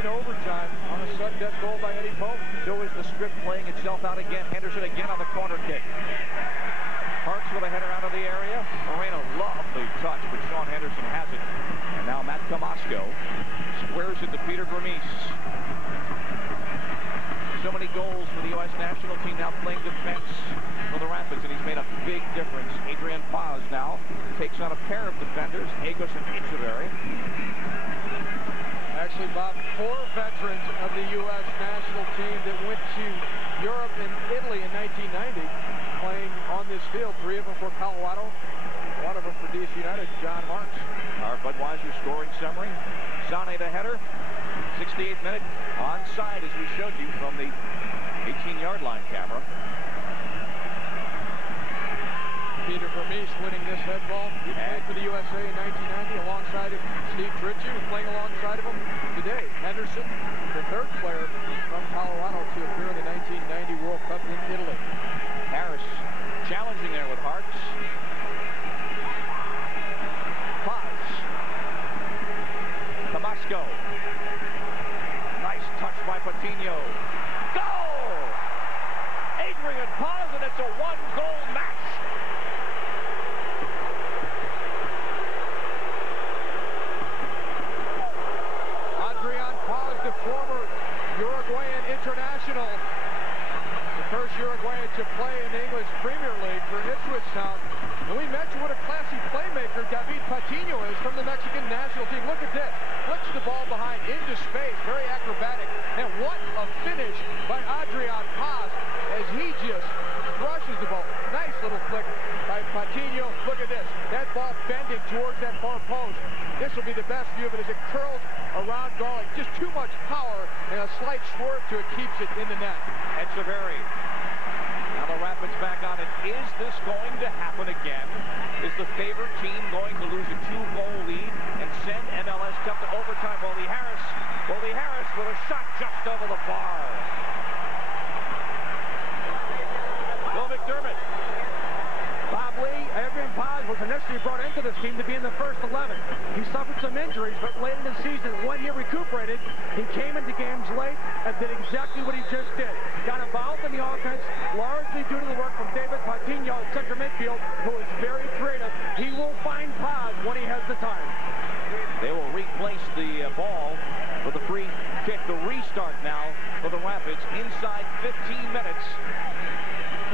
in overtime on a sudden death goal by Eddie Pope. So is the script playing itself out again. Henderson again on the corner kick. Harks with a header out of the area. Moreno, lovely touch, but Sean Henderson has it. And now Matt Tomasco squares it to Peter Vermees. So many goals for the U.S. national team, now playing defense for the Rapids, and he's made a big difference. Adrian Paz now takes on a pair of defenders, Agos and Echeverry. Actually, Bob, 4 veterans of the U.S. national team that went to Europe and Italy in 1990 playing on this field. 3 of them for Colorado, 1 of them for DC United, John Harks. Our Budweiser scoring summary. Sane the header. 68th minute, onside as we showed you from the 18-yard line camera. Peter Vermees winning this head ball. He played for the USA in 1990 alongside of Steve Tritchie, who's playing alongside of him today. Henderson, the 3rd player from Colorado to appear in the 1990 World Cup in Italy. Harris challenging there with Harks. Paz. Tomasco. Nice touch by Patino. Goal! Adrian Paz, and it's a 1-goal match. Adrian Paz, the former Uruguayan international. The first Uruguayan to play in the English Premier League for Ipswich Town. And we mentioned what a classy playmaker David Patino is from the Mexican national team. Look at this. Flicks the ball behind into space. Very acrobatic. And what a finish by Adrian Paz as he just brushes the ball. Nice little flick by Patino. Look at this. That ball bending towards that far post. This will be the best view of it as it curls around Garlic. Just too much power and a slight swerve to it keeps it in the net. Echeverry. Now the Rapids back on it. Is this going to happen again? Is the favored team going to lose a 2-goal lead and send MLS Cup to overtime? Wally Harris with a shot just over the bar. Bill McDermott. Bob Lee, Adrian Paz was initially brought into this team to be in the first 11. He suffered some injuries, but late in the season, when he recuperated, he came into games late and did exactly what he just did. Got involved in the offense, largely due to the work from David Patino at center midfield, who is very creative. He will find Paz when he has the time. They will replace the ball with a free kick. The restart now for the Rapids inside 15 minutes.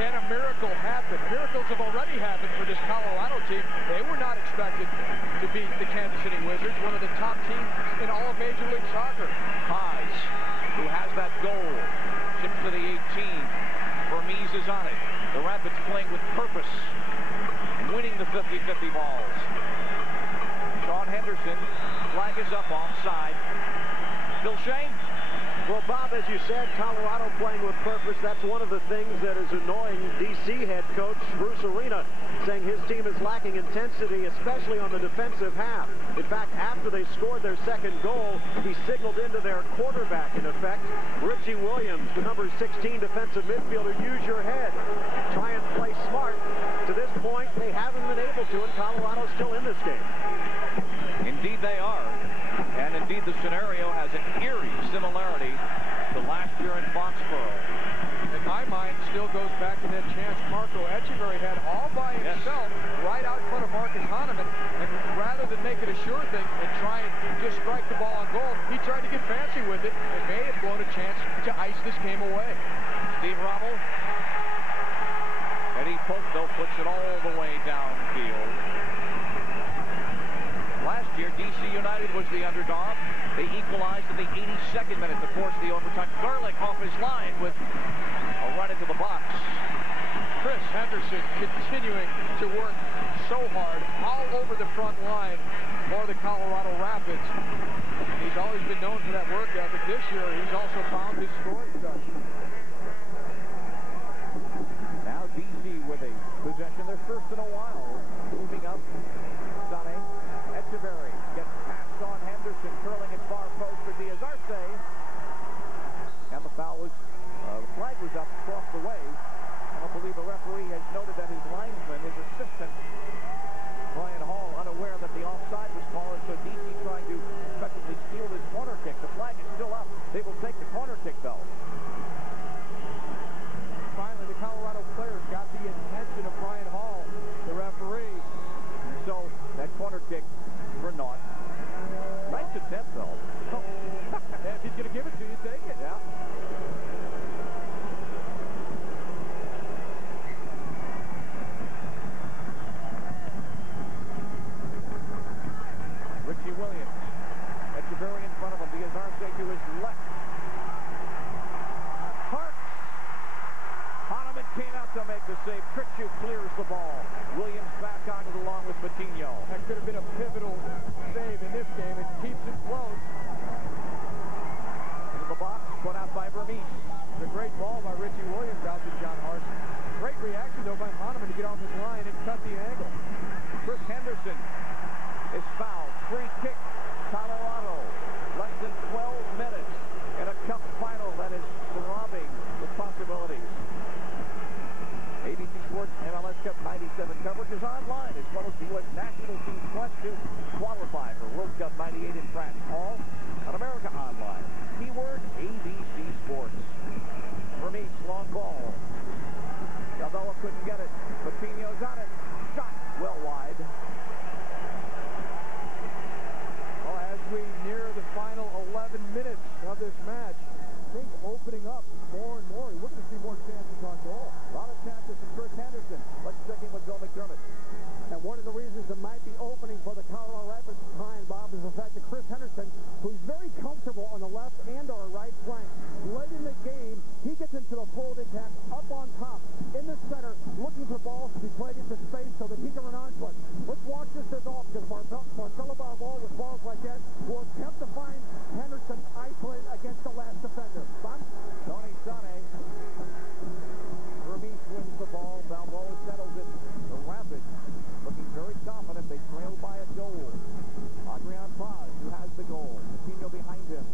Can a miracle happen? Miracles have already happened for this Colorado team. They were not expected to beat the Kansas City Wizards, one of the top teams in all of Major League Soccer. Paz, who has that goal, chips to the 18. Vermees is on it. The Rapids playing with purpose, winning the 50-50 balls. Sean Henderson, flag is up, offside. Bill Shane? Well, Bob, as you said, Colorado playing with purpose. That's one of the things that is annoying D.C. head coach Bruce Arena, saying his team is lacking intensity, especially on the defensive half. In fact, after they scored their second goal, he signaled into their quarterback, in effect, Richie Williams, the number 16 defensive midfielder, use your head. Try and play smart. To this point, they haven't been able to, and Colorado's still in this game. Indeed they are. And indeed the scenario has an eerie similarity to last year in Foxborough. In my mind, still goes back to that chance Marco Echeverry had all by himself right out in front of Marcus Hahnemann. And rather than make it a sure thing and try and just strike the ball on goal, he tried to get fancy with it and may have blown a chance to ice this game away. Steve Rommel. Eddie Polk, puts it all the way downfield. Last year, D.C. United was the underdog. They equalized in the 82nd minute to force the overtime. Garlick off his line with a run into the box. Chris Henderson continuing to work so hard all over the front line for the Colorado Rapids. He's always been known for that work ethic. This year, he's also found his scoring touch. Now D.C. with a possession. Their first in a while. Moving up. Sane. Echeverry gets passed on Henderson, curling at far post for Diaz-Arce. And the foul was, the flag was up across the way. I don't believe the referee has noted that his linesman, his assistant, Brian Hall, unaware that the offside was called, so D.C. trying to effectively steal his corner kick. The flag is still up. They will take the corner kick, though. Finally, the Colorado players got the attention of Brian Hall, the referee. So that corner kick for naught. Nice attempt, though. And if he's going to give it to you, take it. Yeah. Richie Williams. Echeverry in front of him. Diaz-Arce to his left. Parks. Hahnemann came out to make the save. Critchuk clears the ball. Williams back on it along with Patino. That could have been a pivotal save in this game. It keeps it close. Into the box, put out by Vermees. It's a great ball by Richie Williams out to John Hartson. Great reaction, though, by Hahnemann to get off his line and cut the angle. Chris Henderson is fouled. Free kick, Colorado. Less than 12 minutes in a cup final that is throbbing with possibilities. ABC Sports MLS Cup 97 coverage is online, as well as the U.S. national team's quest to qualify for World Cup 98 in France. All on America Online. Keyword ABC Sports. Vermees, long ball. Galvella couldn't get it. Patino's on it. Shot well wide. Well, as we near the final 11 minutes of this match, things opening up more and more. We're going to see more chances on goal. A lot of chances from Chris Henderson. Let's check in with Bill McDermott. And one of the reasons it might be opening for the Colorado Rapids time, Bob, is the fact that Chris Henderson, who's very comfortable on the left and or right flank, late in the game, he gets into the forward attack up on top, in the center, looking for balls to be played into space so that he can run onto it. Let's watch this off, because Marcelo Balboa with balls like that will attempt to find Henderson isolated against the last defender. Bob? Tony Sane. Vermees wins the ball. Balboa settles it. The Rapids looking very confident. They trail by a goal. Adrian Paz, who has the goal. Patino behind him.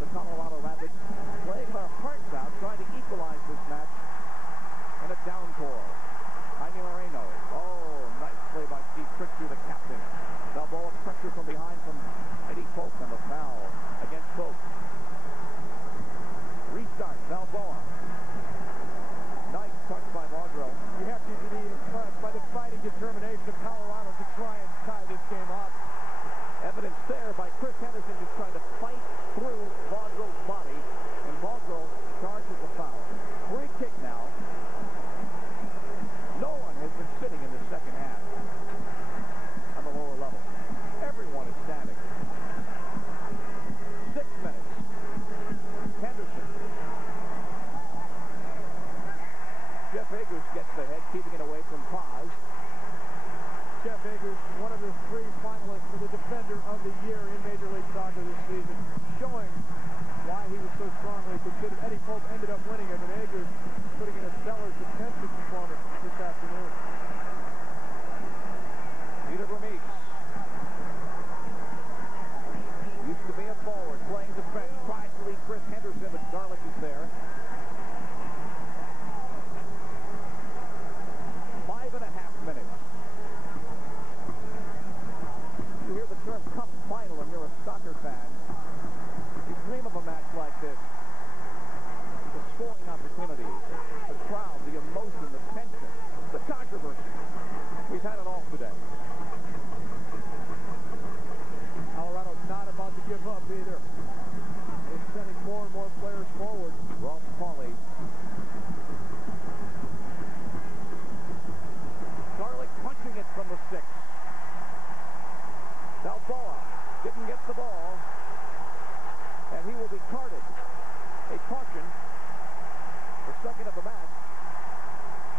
the Colorado Rapids playing their hearts out, trying to equalize this match in a downpour. Jaime Moreno. Oh, nice play by Steve Critchlow, the captain. Balboa pressure from behind from Eddie Pope, and the foul against Pope. Restart, Balboa. Nice touch by Vaudreuil. You have to be impressed by the fighting determination of Colorado to try and tie this game up. Evidence there by Chris Henderson just trying to fight through Vaudreuil's body, and Vaudreuil charges the foul. Free kick now. No one has been sitting in the second half on the lower level. Everyone is standing. 6 minutes. Henderson. Jeff Agers gets the head, keeping it away from Paz. Jeff Agers, one of the 3 finalists for the Defender of the Year in Major League Soccer this season, showing why he was so strongly considered. Eddie Pope ended up winning it, but Agers putting in a stellar defensive performance this afternoon. Peter Vermees. Used to be a forward, playing defense. Tries to lead Chris Henderson, but Garlick is there. 5.5 minutes. You hear the term cup final and you're a soccer fan. You dream of a match like this. The scoring opportunities, the crowd, the emotion, the tension, the controversy. We've had it all today. Colorado's not about to give up either. They're sending more and more players forward. Ross Pauly. Garlic punching it from the 6. Balboa didn't get the ball, and he will be carded. A caution, the second of the match,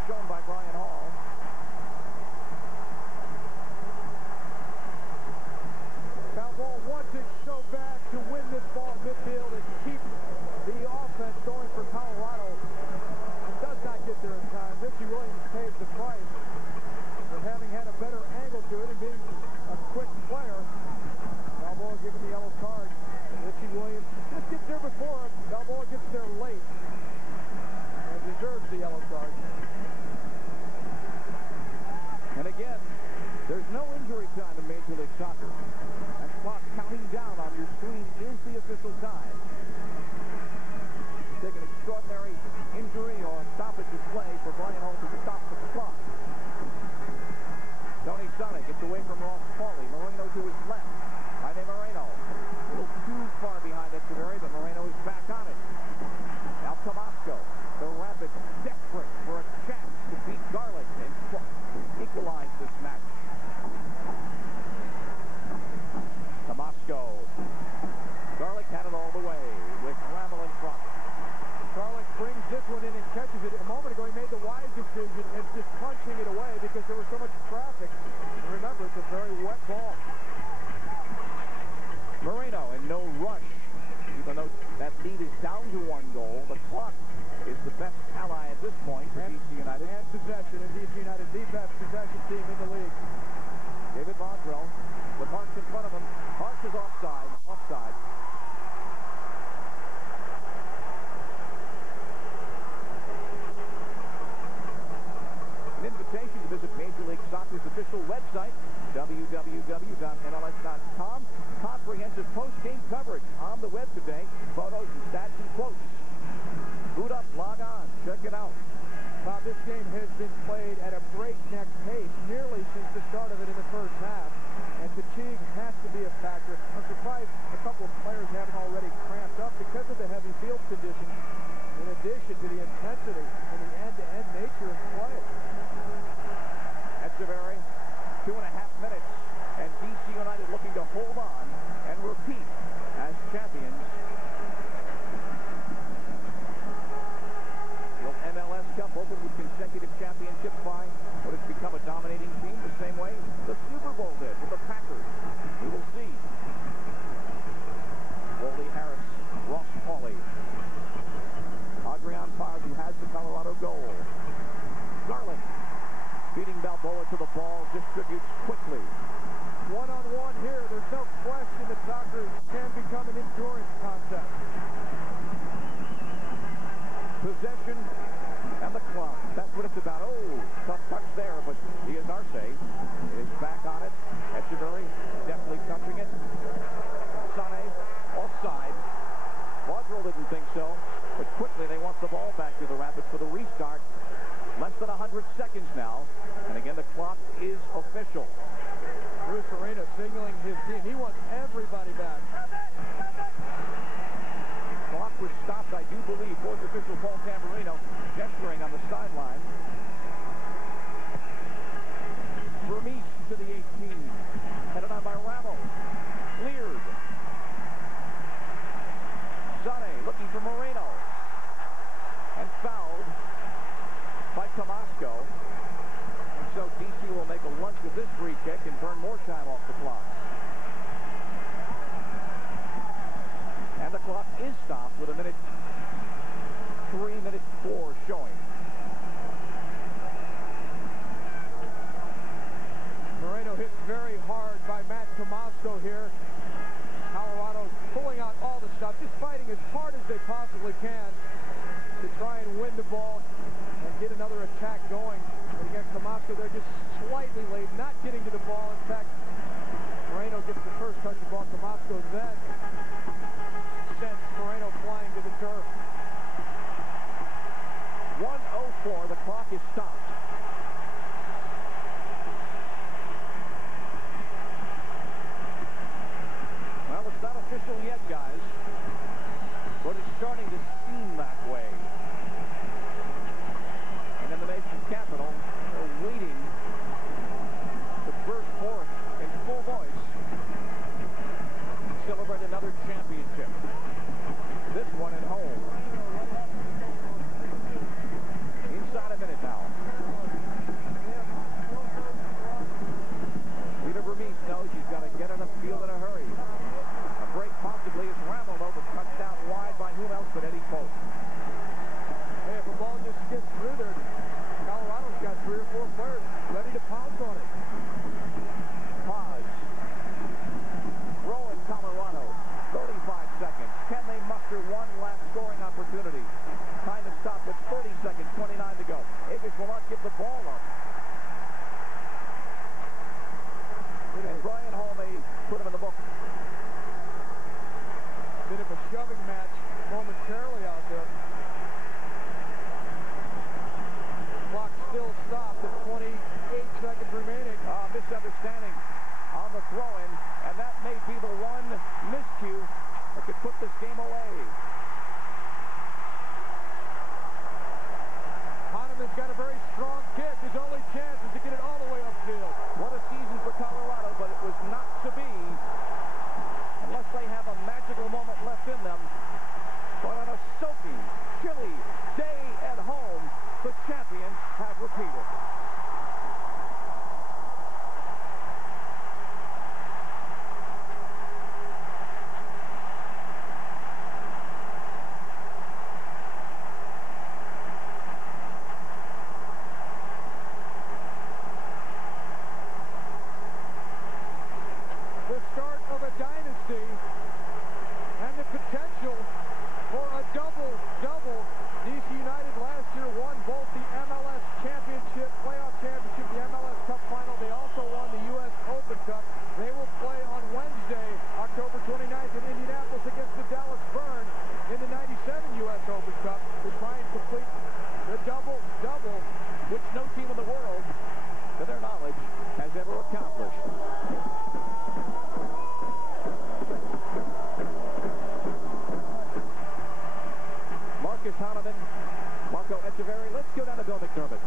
shown by Brian Hall. Balboa wants it so bad to win this ball midfield and keep the offense going for Colorado. It does not get there in time. Richie Williams pays the price for having had a better angle to it and being a quick player. Balboa given the yellow card. Richie Williams just gets there before him. Balboa gets there late and deserves the yellow card. And again, there's no injury time in Major League Soccer. That clock counting down on your screen is the official time. Take an extraordinary injury or stoppage of play for Brian Hall to stop the clock. Tony Sonic gets away from Ross Pauly. Moreno to his left. Jaime Moreno. A little too far behind Echeverry, but Moreno is back on it. Now Tomasco. The Rapids desperate for a chance to beat Garlic and equalize this match. Tomasco. Garlic had it all the way with Ramel in front. Garlic brings this one in and catches it. A moment ago, he made the wise decision and just punching it away because there was so much traffic. And remember, it's a very wet ball. Moreno in no rush. Even though that lead is down to 1 goal, the clock is the best ally at this point for DC United. And possession, and DC United, the best possession team in the league. David Vaudreuil with Harks in front of him. Harks is offside. Offside. An invitation to visit Major League Soccer's official website, www.mls.com. Comprehensive post-game coverage on the web today. Photos and stats and quotes. Boot up, log on, check it out. Bob, this game has been played at a breakneck pace nearly since the start of it in the first half, and fatigue has to be a factor. I'm surprised a couple of players haven't already cramped up because of the heavy field conditions, in addition to the intensity and the end-to-end nature of play. Echeverry, 2.5 minutes, and DC United looking to hold on and repeat as champions. Will MLS Cup open with consecutive championships by what has become a dominating team the same way the Super Bowl did with the Packers? We will see. Wally Harris, Ross Pauly, Adrian Paz, who has the Colorado goal. Garlic beating Balboa to the ball, distributes quickly. One-on-one here. There's no question that soccer can become an endurance contest. Possession and the clock. That's what it's about. Oh, tough touch there, but he is Arce. Is back on it. Echeverry definitely touching it. Sane offside. Vaudrell didn't think so, but quickly they want the ball back to the Rapids for the restart. Less than 100 seconds now, and again the clock is official. Bruce Arena signaling his team. He wants everybody back. Clock was stopped, I do believe. Fourth official Paul Tamburino gesturing on the sideline. Vermees to the 18. Headed on by Ramos. Cleared. Sane looking for Moreno. And fouled by Tomasco. And so DC will make a lunch of this free kick and burn more time off the clock. And the clock is stopped with a minute 3:04 showing. Moreno hit very hard by Matt Tomasco here. Colorado pulling out all the stuff, just fighting as hard as they possibly can to try and win the ball and get another attack going. But again, Tomasco, they're just slightly late, not getting to the ball. In fact, Moreno gets the first touch of ball. Tomasco then sends Moreno flying to the turf. 1:04, the clock is stopped. Well, it's not official yet, guys, but it's starting to seem that way. And in the nation's capital, they're waiting to burst forth in full voice to celebrate another championship. This one at home. Inside a minute now. Peter Vermees knows he's got to get on the field in a hurry. A break possibly is Ramos, though, but touched out wide by whom else but Eddie Pope. Hey, if the ball just skips through there, Colorado's got 3 or 4 players ready to pounce on it. Pause. Rowan Colorado, 35 seconds. Can they muster one last scoring opportunity? Time to stop with 30 seconds, 29 to go. Eggers will not give the ball up. And Brian Holmey put him in the book. Bit of a shoving match momentarily out there. Clock still stopped at 28 seconds remaining. Misunderstanding on the throw-in, and that may be the one miscue that could put this game away. Hahnemann's got a very strong kick. His only chance is to get it all the way upfield. What a season for Colorado, but it was not to be unless they have a magical moment left in them. But on a soaking, chilly day at home, the champions have repeated. The start of a dynasty and the potential for a double-double. DC United last year won both the MLS championship, playoff championship, the MLS Cup final. They also won the U.S. Open Cup. They will play on Wednesday, October 29th in Indianapolis against the Dallas Burn in the 97 U.S. Open Cup to try and complete the double-double, which no team in the world, to their knowledge, has ever accomplished. Marcus Hahnemann, Marco Echeverry. Let's go down to Bill McDermott.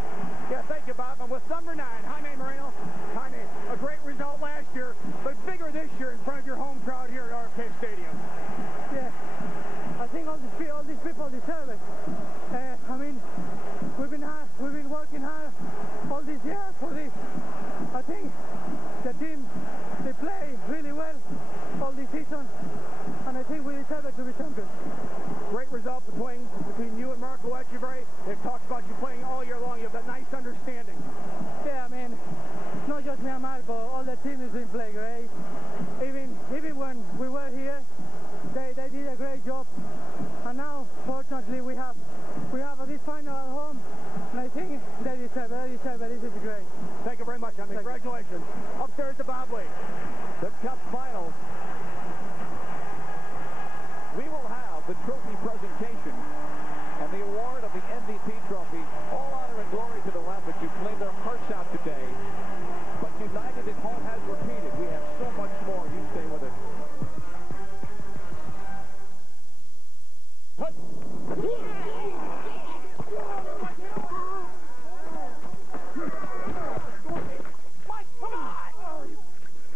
Yeah, thank you, Bob. I'm with number 9, Jaime Moreno. Jaime, a great result last year, but bigger this year in front of your home crowd here at RFK Stadium. Yeah, I think all these people deserve it. I mean, we've been working hard all these years for this. I think the team, they play really well all this season, and I think we deserve it to be champions. Great result between you and Marco Echeverry. They've talked about you playing all year long. You have that nice understanding. Yeah, I mean, not just me and Marco. All the team has been playing great. fortunately we have this final at home, and I think they deserve it. This is great. Thank you very much, Jaime. Congratulations. Upstairs to Bobley. The Cup final. We will have the trophy presentation and the award of the MVP trophy. All honor and glory to the Rapids who played their hearts out today. But United at home has repeated. We have so much more. You stay with us.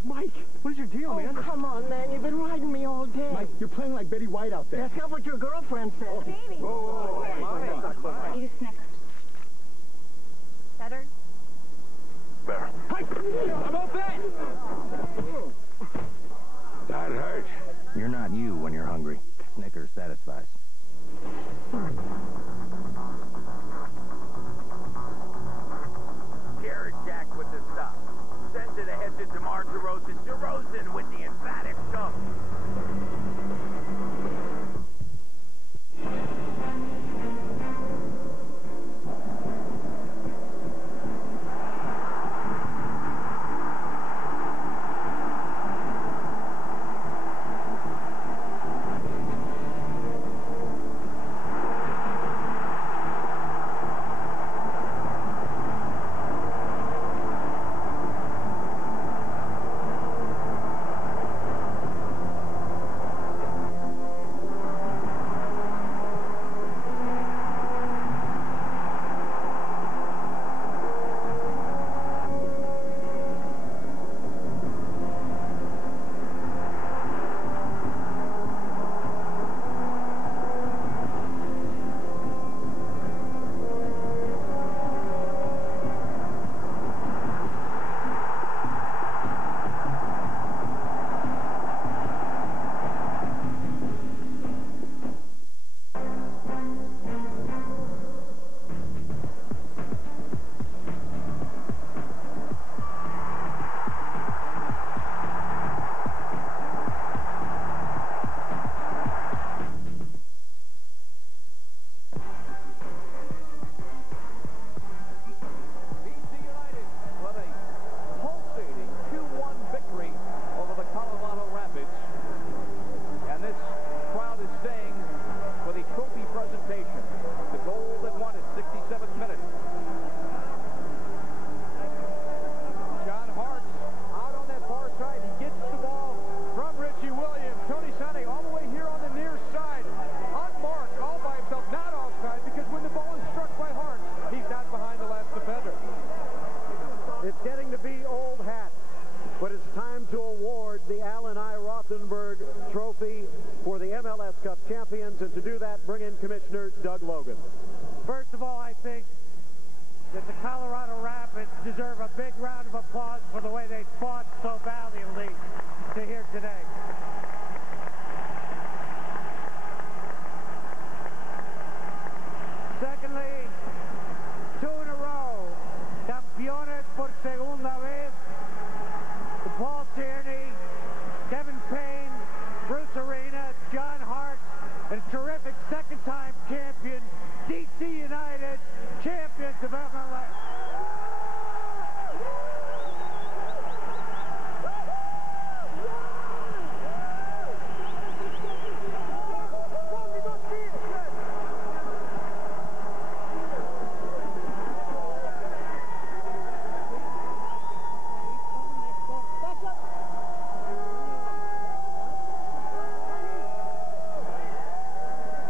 Mike, what is your deal, man? Come on, man. You've been riding me all day. Mike, you're playing like Betty White out there. That's not what your girlfriend said. Baby. Whoa, Mike. You sniff. Better? Better. I'm all set. That hurt. You're not you when you're hungry. Snickers satisfies. Jared Jack with the stop. Sends it ahead to DeMar DeRozan. DeRozan with the emphatic dunk. For the MLS Cup champions, and to do that, bring in Commissioner Doug Logan. First of all, I think that the Colorado Rapids deserve a big round of applause for the way they fought so valiantly to here today. Secondly, 2 in a row, campeones por segunda vez, Paul Tierney, Kevin Payne, Bruce Arena, John Hart, and a terrific second-time champion, DC United, champions of MLS.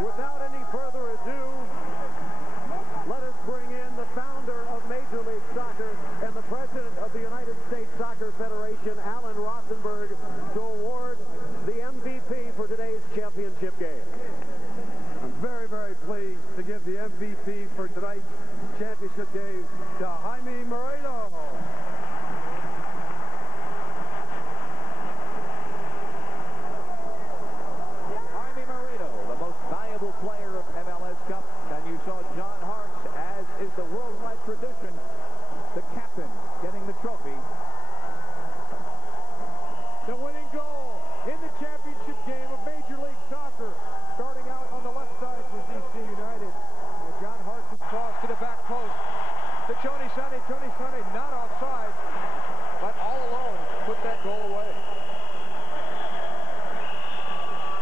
Without any further ado, let us bring in the founder of Major League Soccer and the president of the United States Soccer Federation, Alan Rothenberg, to award the MVP for today's championship game. I'm very, very pleased to give the MVP for tonight's championship game to Jaime Moreno. Valuable player of MLS Cup, and you saw John Hart, as is the worldwide tradition, the captain getting the trophy. The winning goal in the championship game of Major League Soccer, starting out on the left side for that goal away.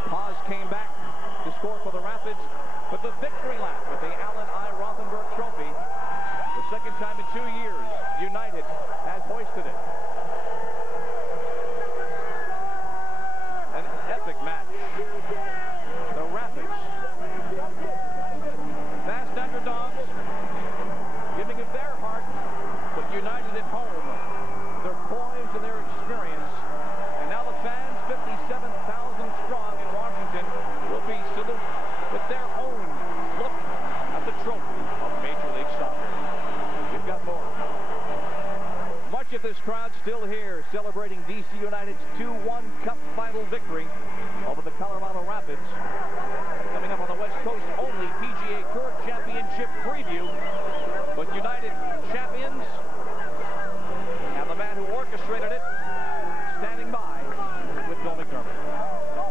Paz came back to score for the Rapids, but the victory lap with the Allen I. Rothenberg Trophy, the second time in 2 years, United has hoisted it. An epic match. The Rapids, fast underdogs, giving of their heart, but United at home, their poise and their experience. And now the fans, 57,000 strong in Washington, will be salute with their own look at the trophy of Major League Soccer. We've got more. Much of this crowd still here celebrating DC United's 2-1 Cup final victory over the Colorado Rapids. Coming up on the West Coast only PGA Tour Championship preview. But United champions, and the man who orchestrated it standing by with Bill McDermott.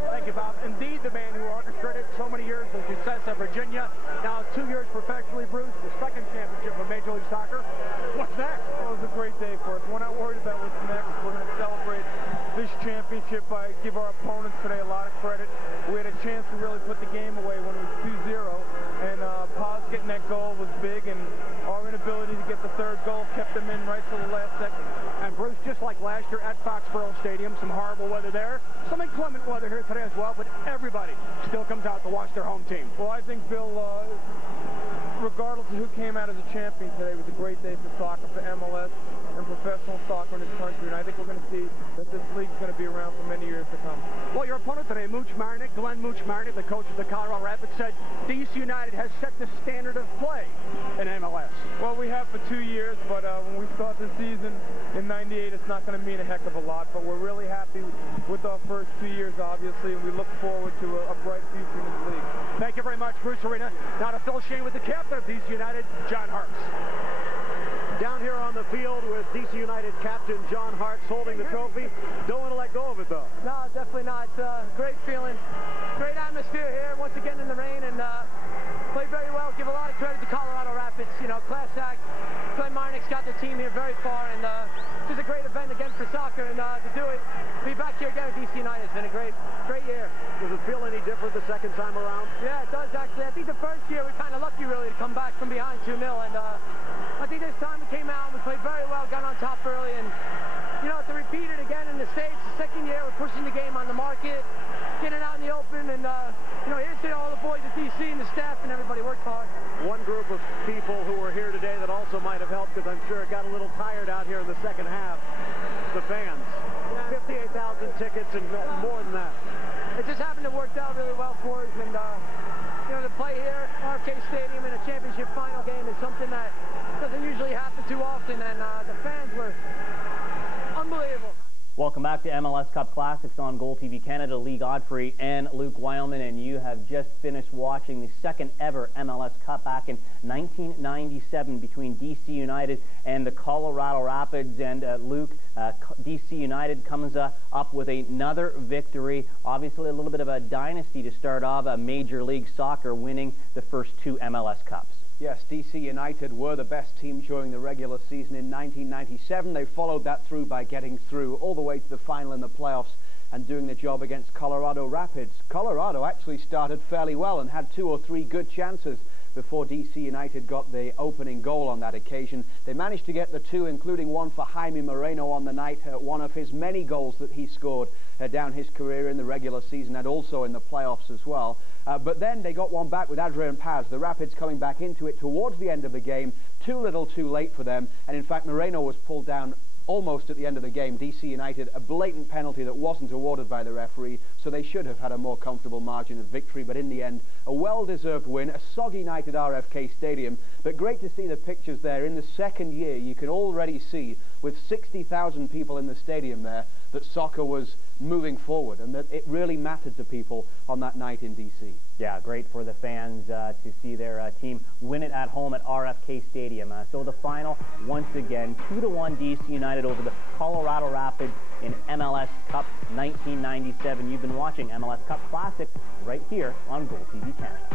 Thank you, Bob. Indeed, the man who orchestrated so many years of success at Virginia, now 2 years professionally, Bruce, the second championship of Major League Soccer. What's next? Well, it was a great day for us. We're not worried about what's next. We're going to celebrate this championship. I give our opponents today a lot of credit. We had a chance to really put the game away when it was 2-0, and Paz getting that goal was big, and our inability to get the third goal kept them in right till the last second. And Bruce, just like last year at Foxborough Stadium, some horrible weather there, some inclement weather here today as well, but everybody still comes out to watch their home team. Well, I think, Bill, regardless of who came out as a champion today, it was a great day for soccer, for MLS, and professional soccer in this country, and I think we're going to see that this league's going to be around for many years to come. Well, your opponent today, Mooch Marnick, Glenn Mooch Marnick, the coach of the Colorado Rapids, said DC United has set the standard of play in MLS. Well, we have for 2 years, but when we start the season in '98, it's not going to mean a heck of a lot, but we're really happy with our first 2 years, obviously, and we look forward to a bright future in this league. Thank you very much, Bruce Arena. Now to Phil Shane with the captain of DC United, John Harps. Down here on the field with DC United captain John Harps holding the trophy. Don't want to let go of it, though. No, definitely not. It's a great feeling. Great atmosphere here, once again in the rain, and played very well. Give a lot of credit to Colorado Rapids. You know, class act. Glenn Marnick's got their team here very far, and this is a great event again for soccer, and to do it, be back here again with DC United has been a great year. Does it feel any different the second time around? Yeah, it does, actually. I think the first year we kind of lucky, really, to come back from behind 2-0, and I think this time we came out and we played very well, got on top early, and, you know, to repeat it again in the States, the second year we're pushing the game on the market, getting out in the open, and, you know, here's to all the boys at DC and the staff, and everybody worked hard. One group of people who were here today that also might have helped, because I'm sure it got a little tired out here in the second half, the fans. 58,000 tickets and more than that. It just happened to work out really well for us, and you know, to play here, RFK Stadium in a championship final game is something that doesn't usually happen too often, and the fans were unbelievable. Welcome back to MLS Cup Classics on Goal TV Canada. Lee Godfrey and Luke Weilman, and you have just finished watching the second ever MLS Cup back in 1997 between DC United and the Colorado Rapids. And Luke, DC United comes up with another victory. Obviously a little bit of a dynasty to start off Major League Soccer, winning the first 2 MLS Cups. Yes, DC United were the best team during the regular season in 1997. They followed that through by getting through all the way to the final in the playoffs and doing the job against Colorado Rapids. Colorado actually started fairly well and had 2 or 3 good chances before DC United got the opening goal on that occasion. They managed to get the 2, including one for Jaime Moreno on the night, one of his many goals that he scored down his career in the regular season and also in the playoffs as well. But then they got one back with Adrian Paz, the Rapids coming back into it towards the end of the game, too little too late for them, and in fact Moreno was pulled down almost at the end of the game. DC United, a blatant penalty that wasn't awarded by the referee, so they should have had a more comfortable margin of victory, but in the end, a well-deserved win, a soggy night at RFK Stadium, but great to see the pictures there. In the second year, you can already see, with 60,000 people in the stadium there, that soccer was moving forward and that it really mattered to people on that night in DC. Yeah, great for the fans to see their team win it at home at RFK Stadium. So the final, once again, 2-1 DC United over the Colorado Rapids in MLS Cup 1997. You've been watching MLS Cup Classics right here on Goal TV Canada.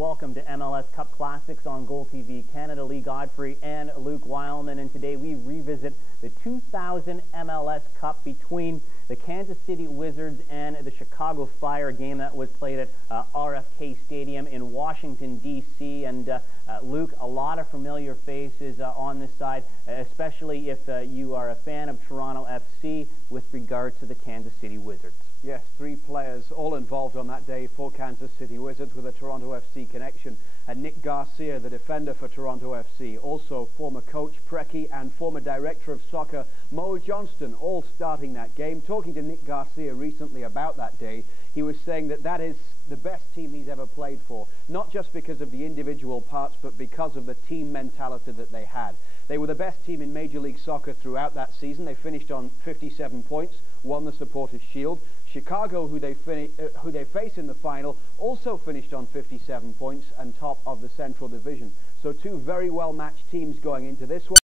Welcome to MLS Cup Classics on Goal TV Canada. Lee Godfrey and Luke Weilman, and today we revisit the 2000 MLS Cup between the Kansas City Wizards and the Chicago Fire, a game that was played at RFK Stadium in Washington, D.C. And Luke, a lot of familiar faces on this side, especially if you are a fan of Toronto FC with regard to the Kansas City Wizards. Yes, 3 players all involved on that day for Kansas City Wizards with a Toronto FC connection. And Nick Garcia, the defender for Toronto FC, also former coach Preki and former director of soccer Mo Johnston, all starting that game. Talking to Nick Garcia recently about that day, he was saying that that is the best team he's ever played for, not just because of the individual parts, but because of the team mentality that they had. They were the best team in Major League Soccer throughout that season. They finished on 57 points, won the Supporters' Shield. Chicago, who they face in the final, also finished on 57 points and top of the Central Division. So 2 very well-matched teams going into this one.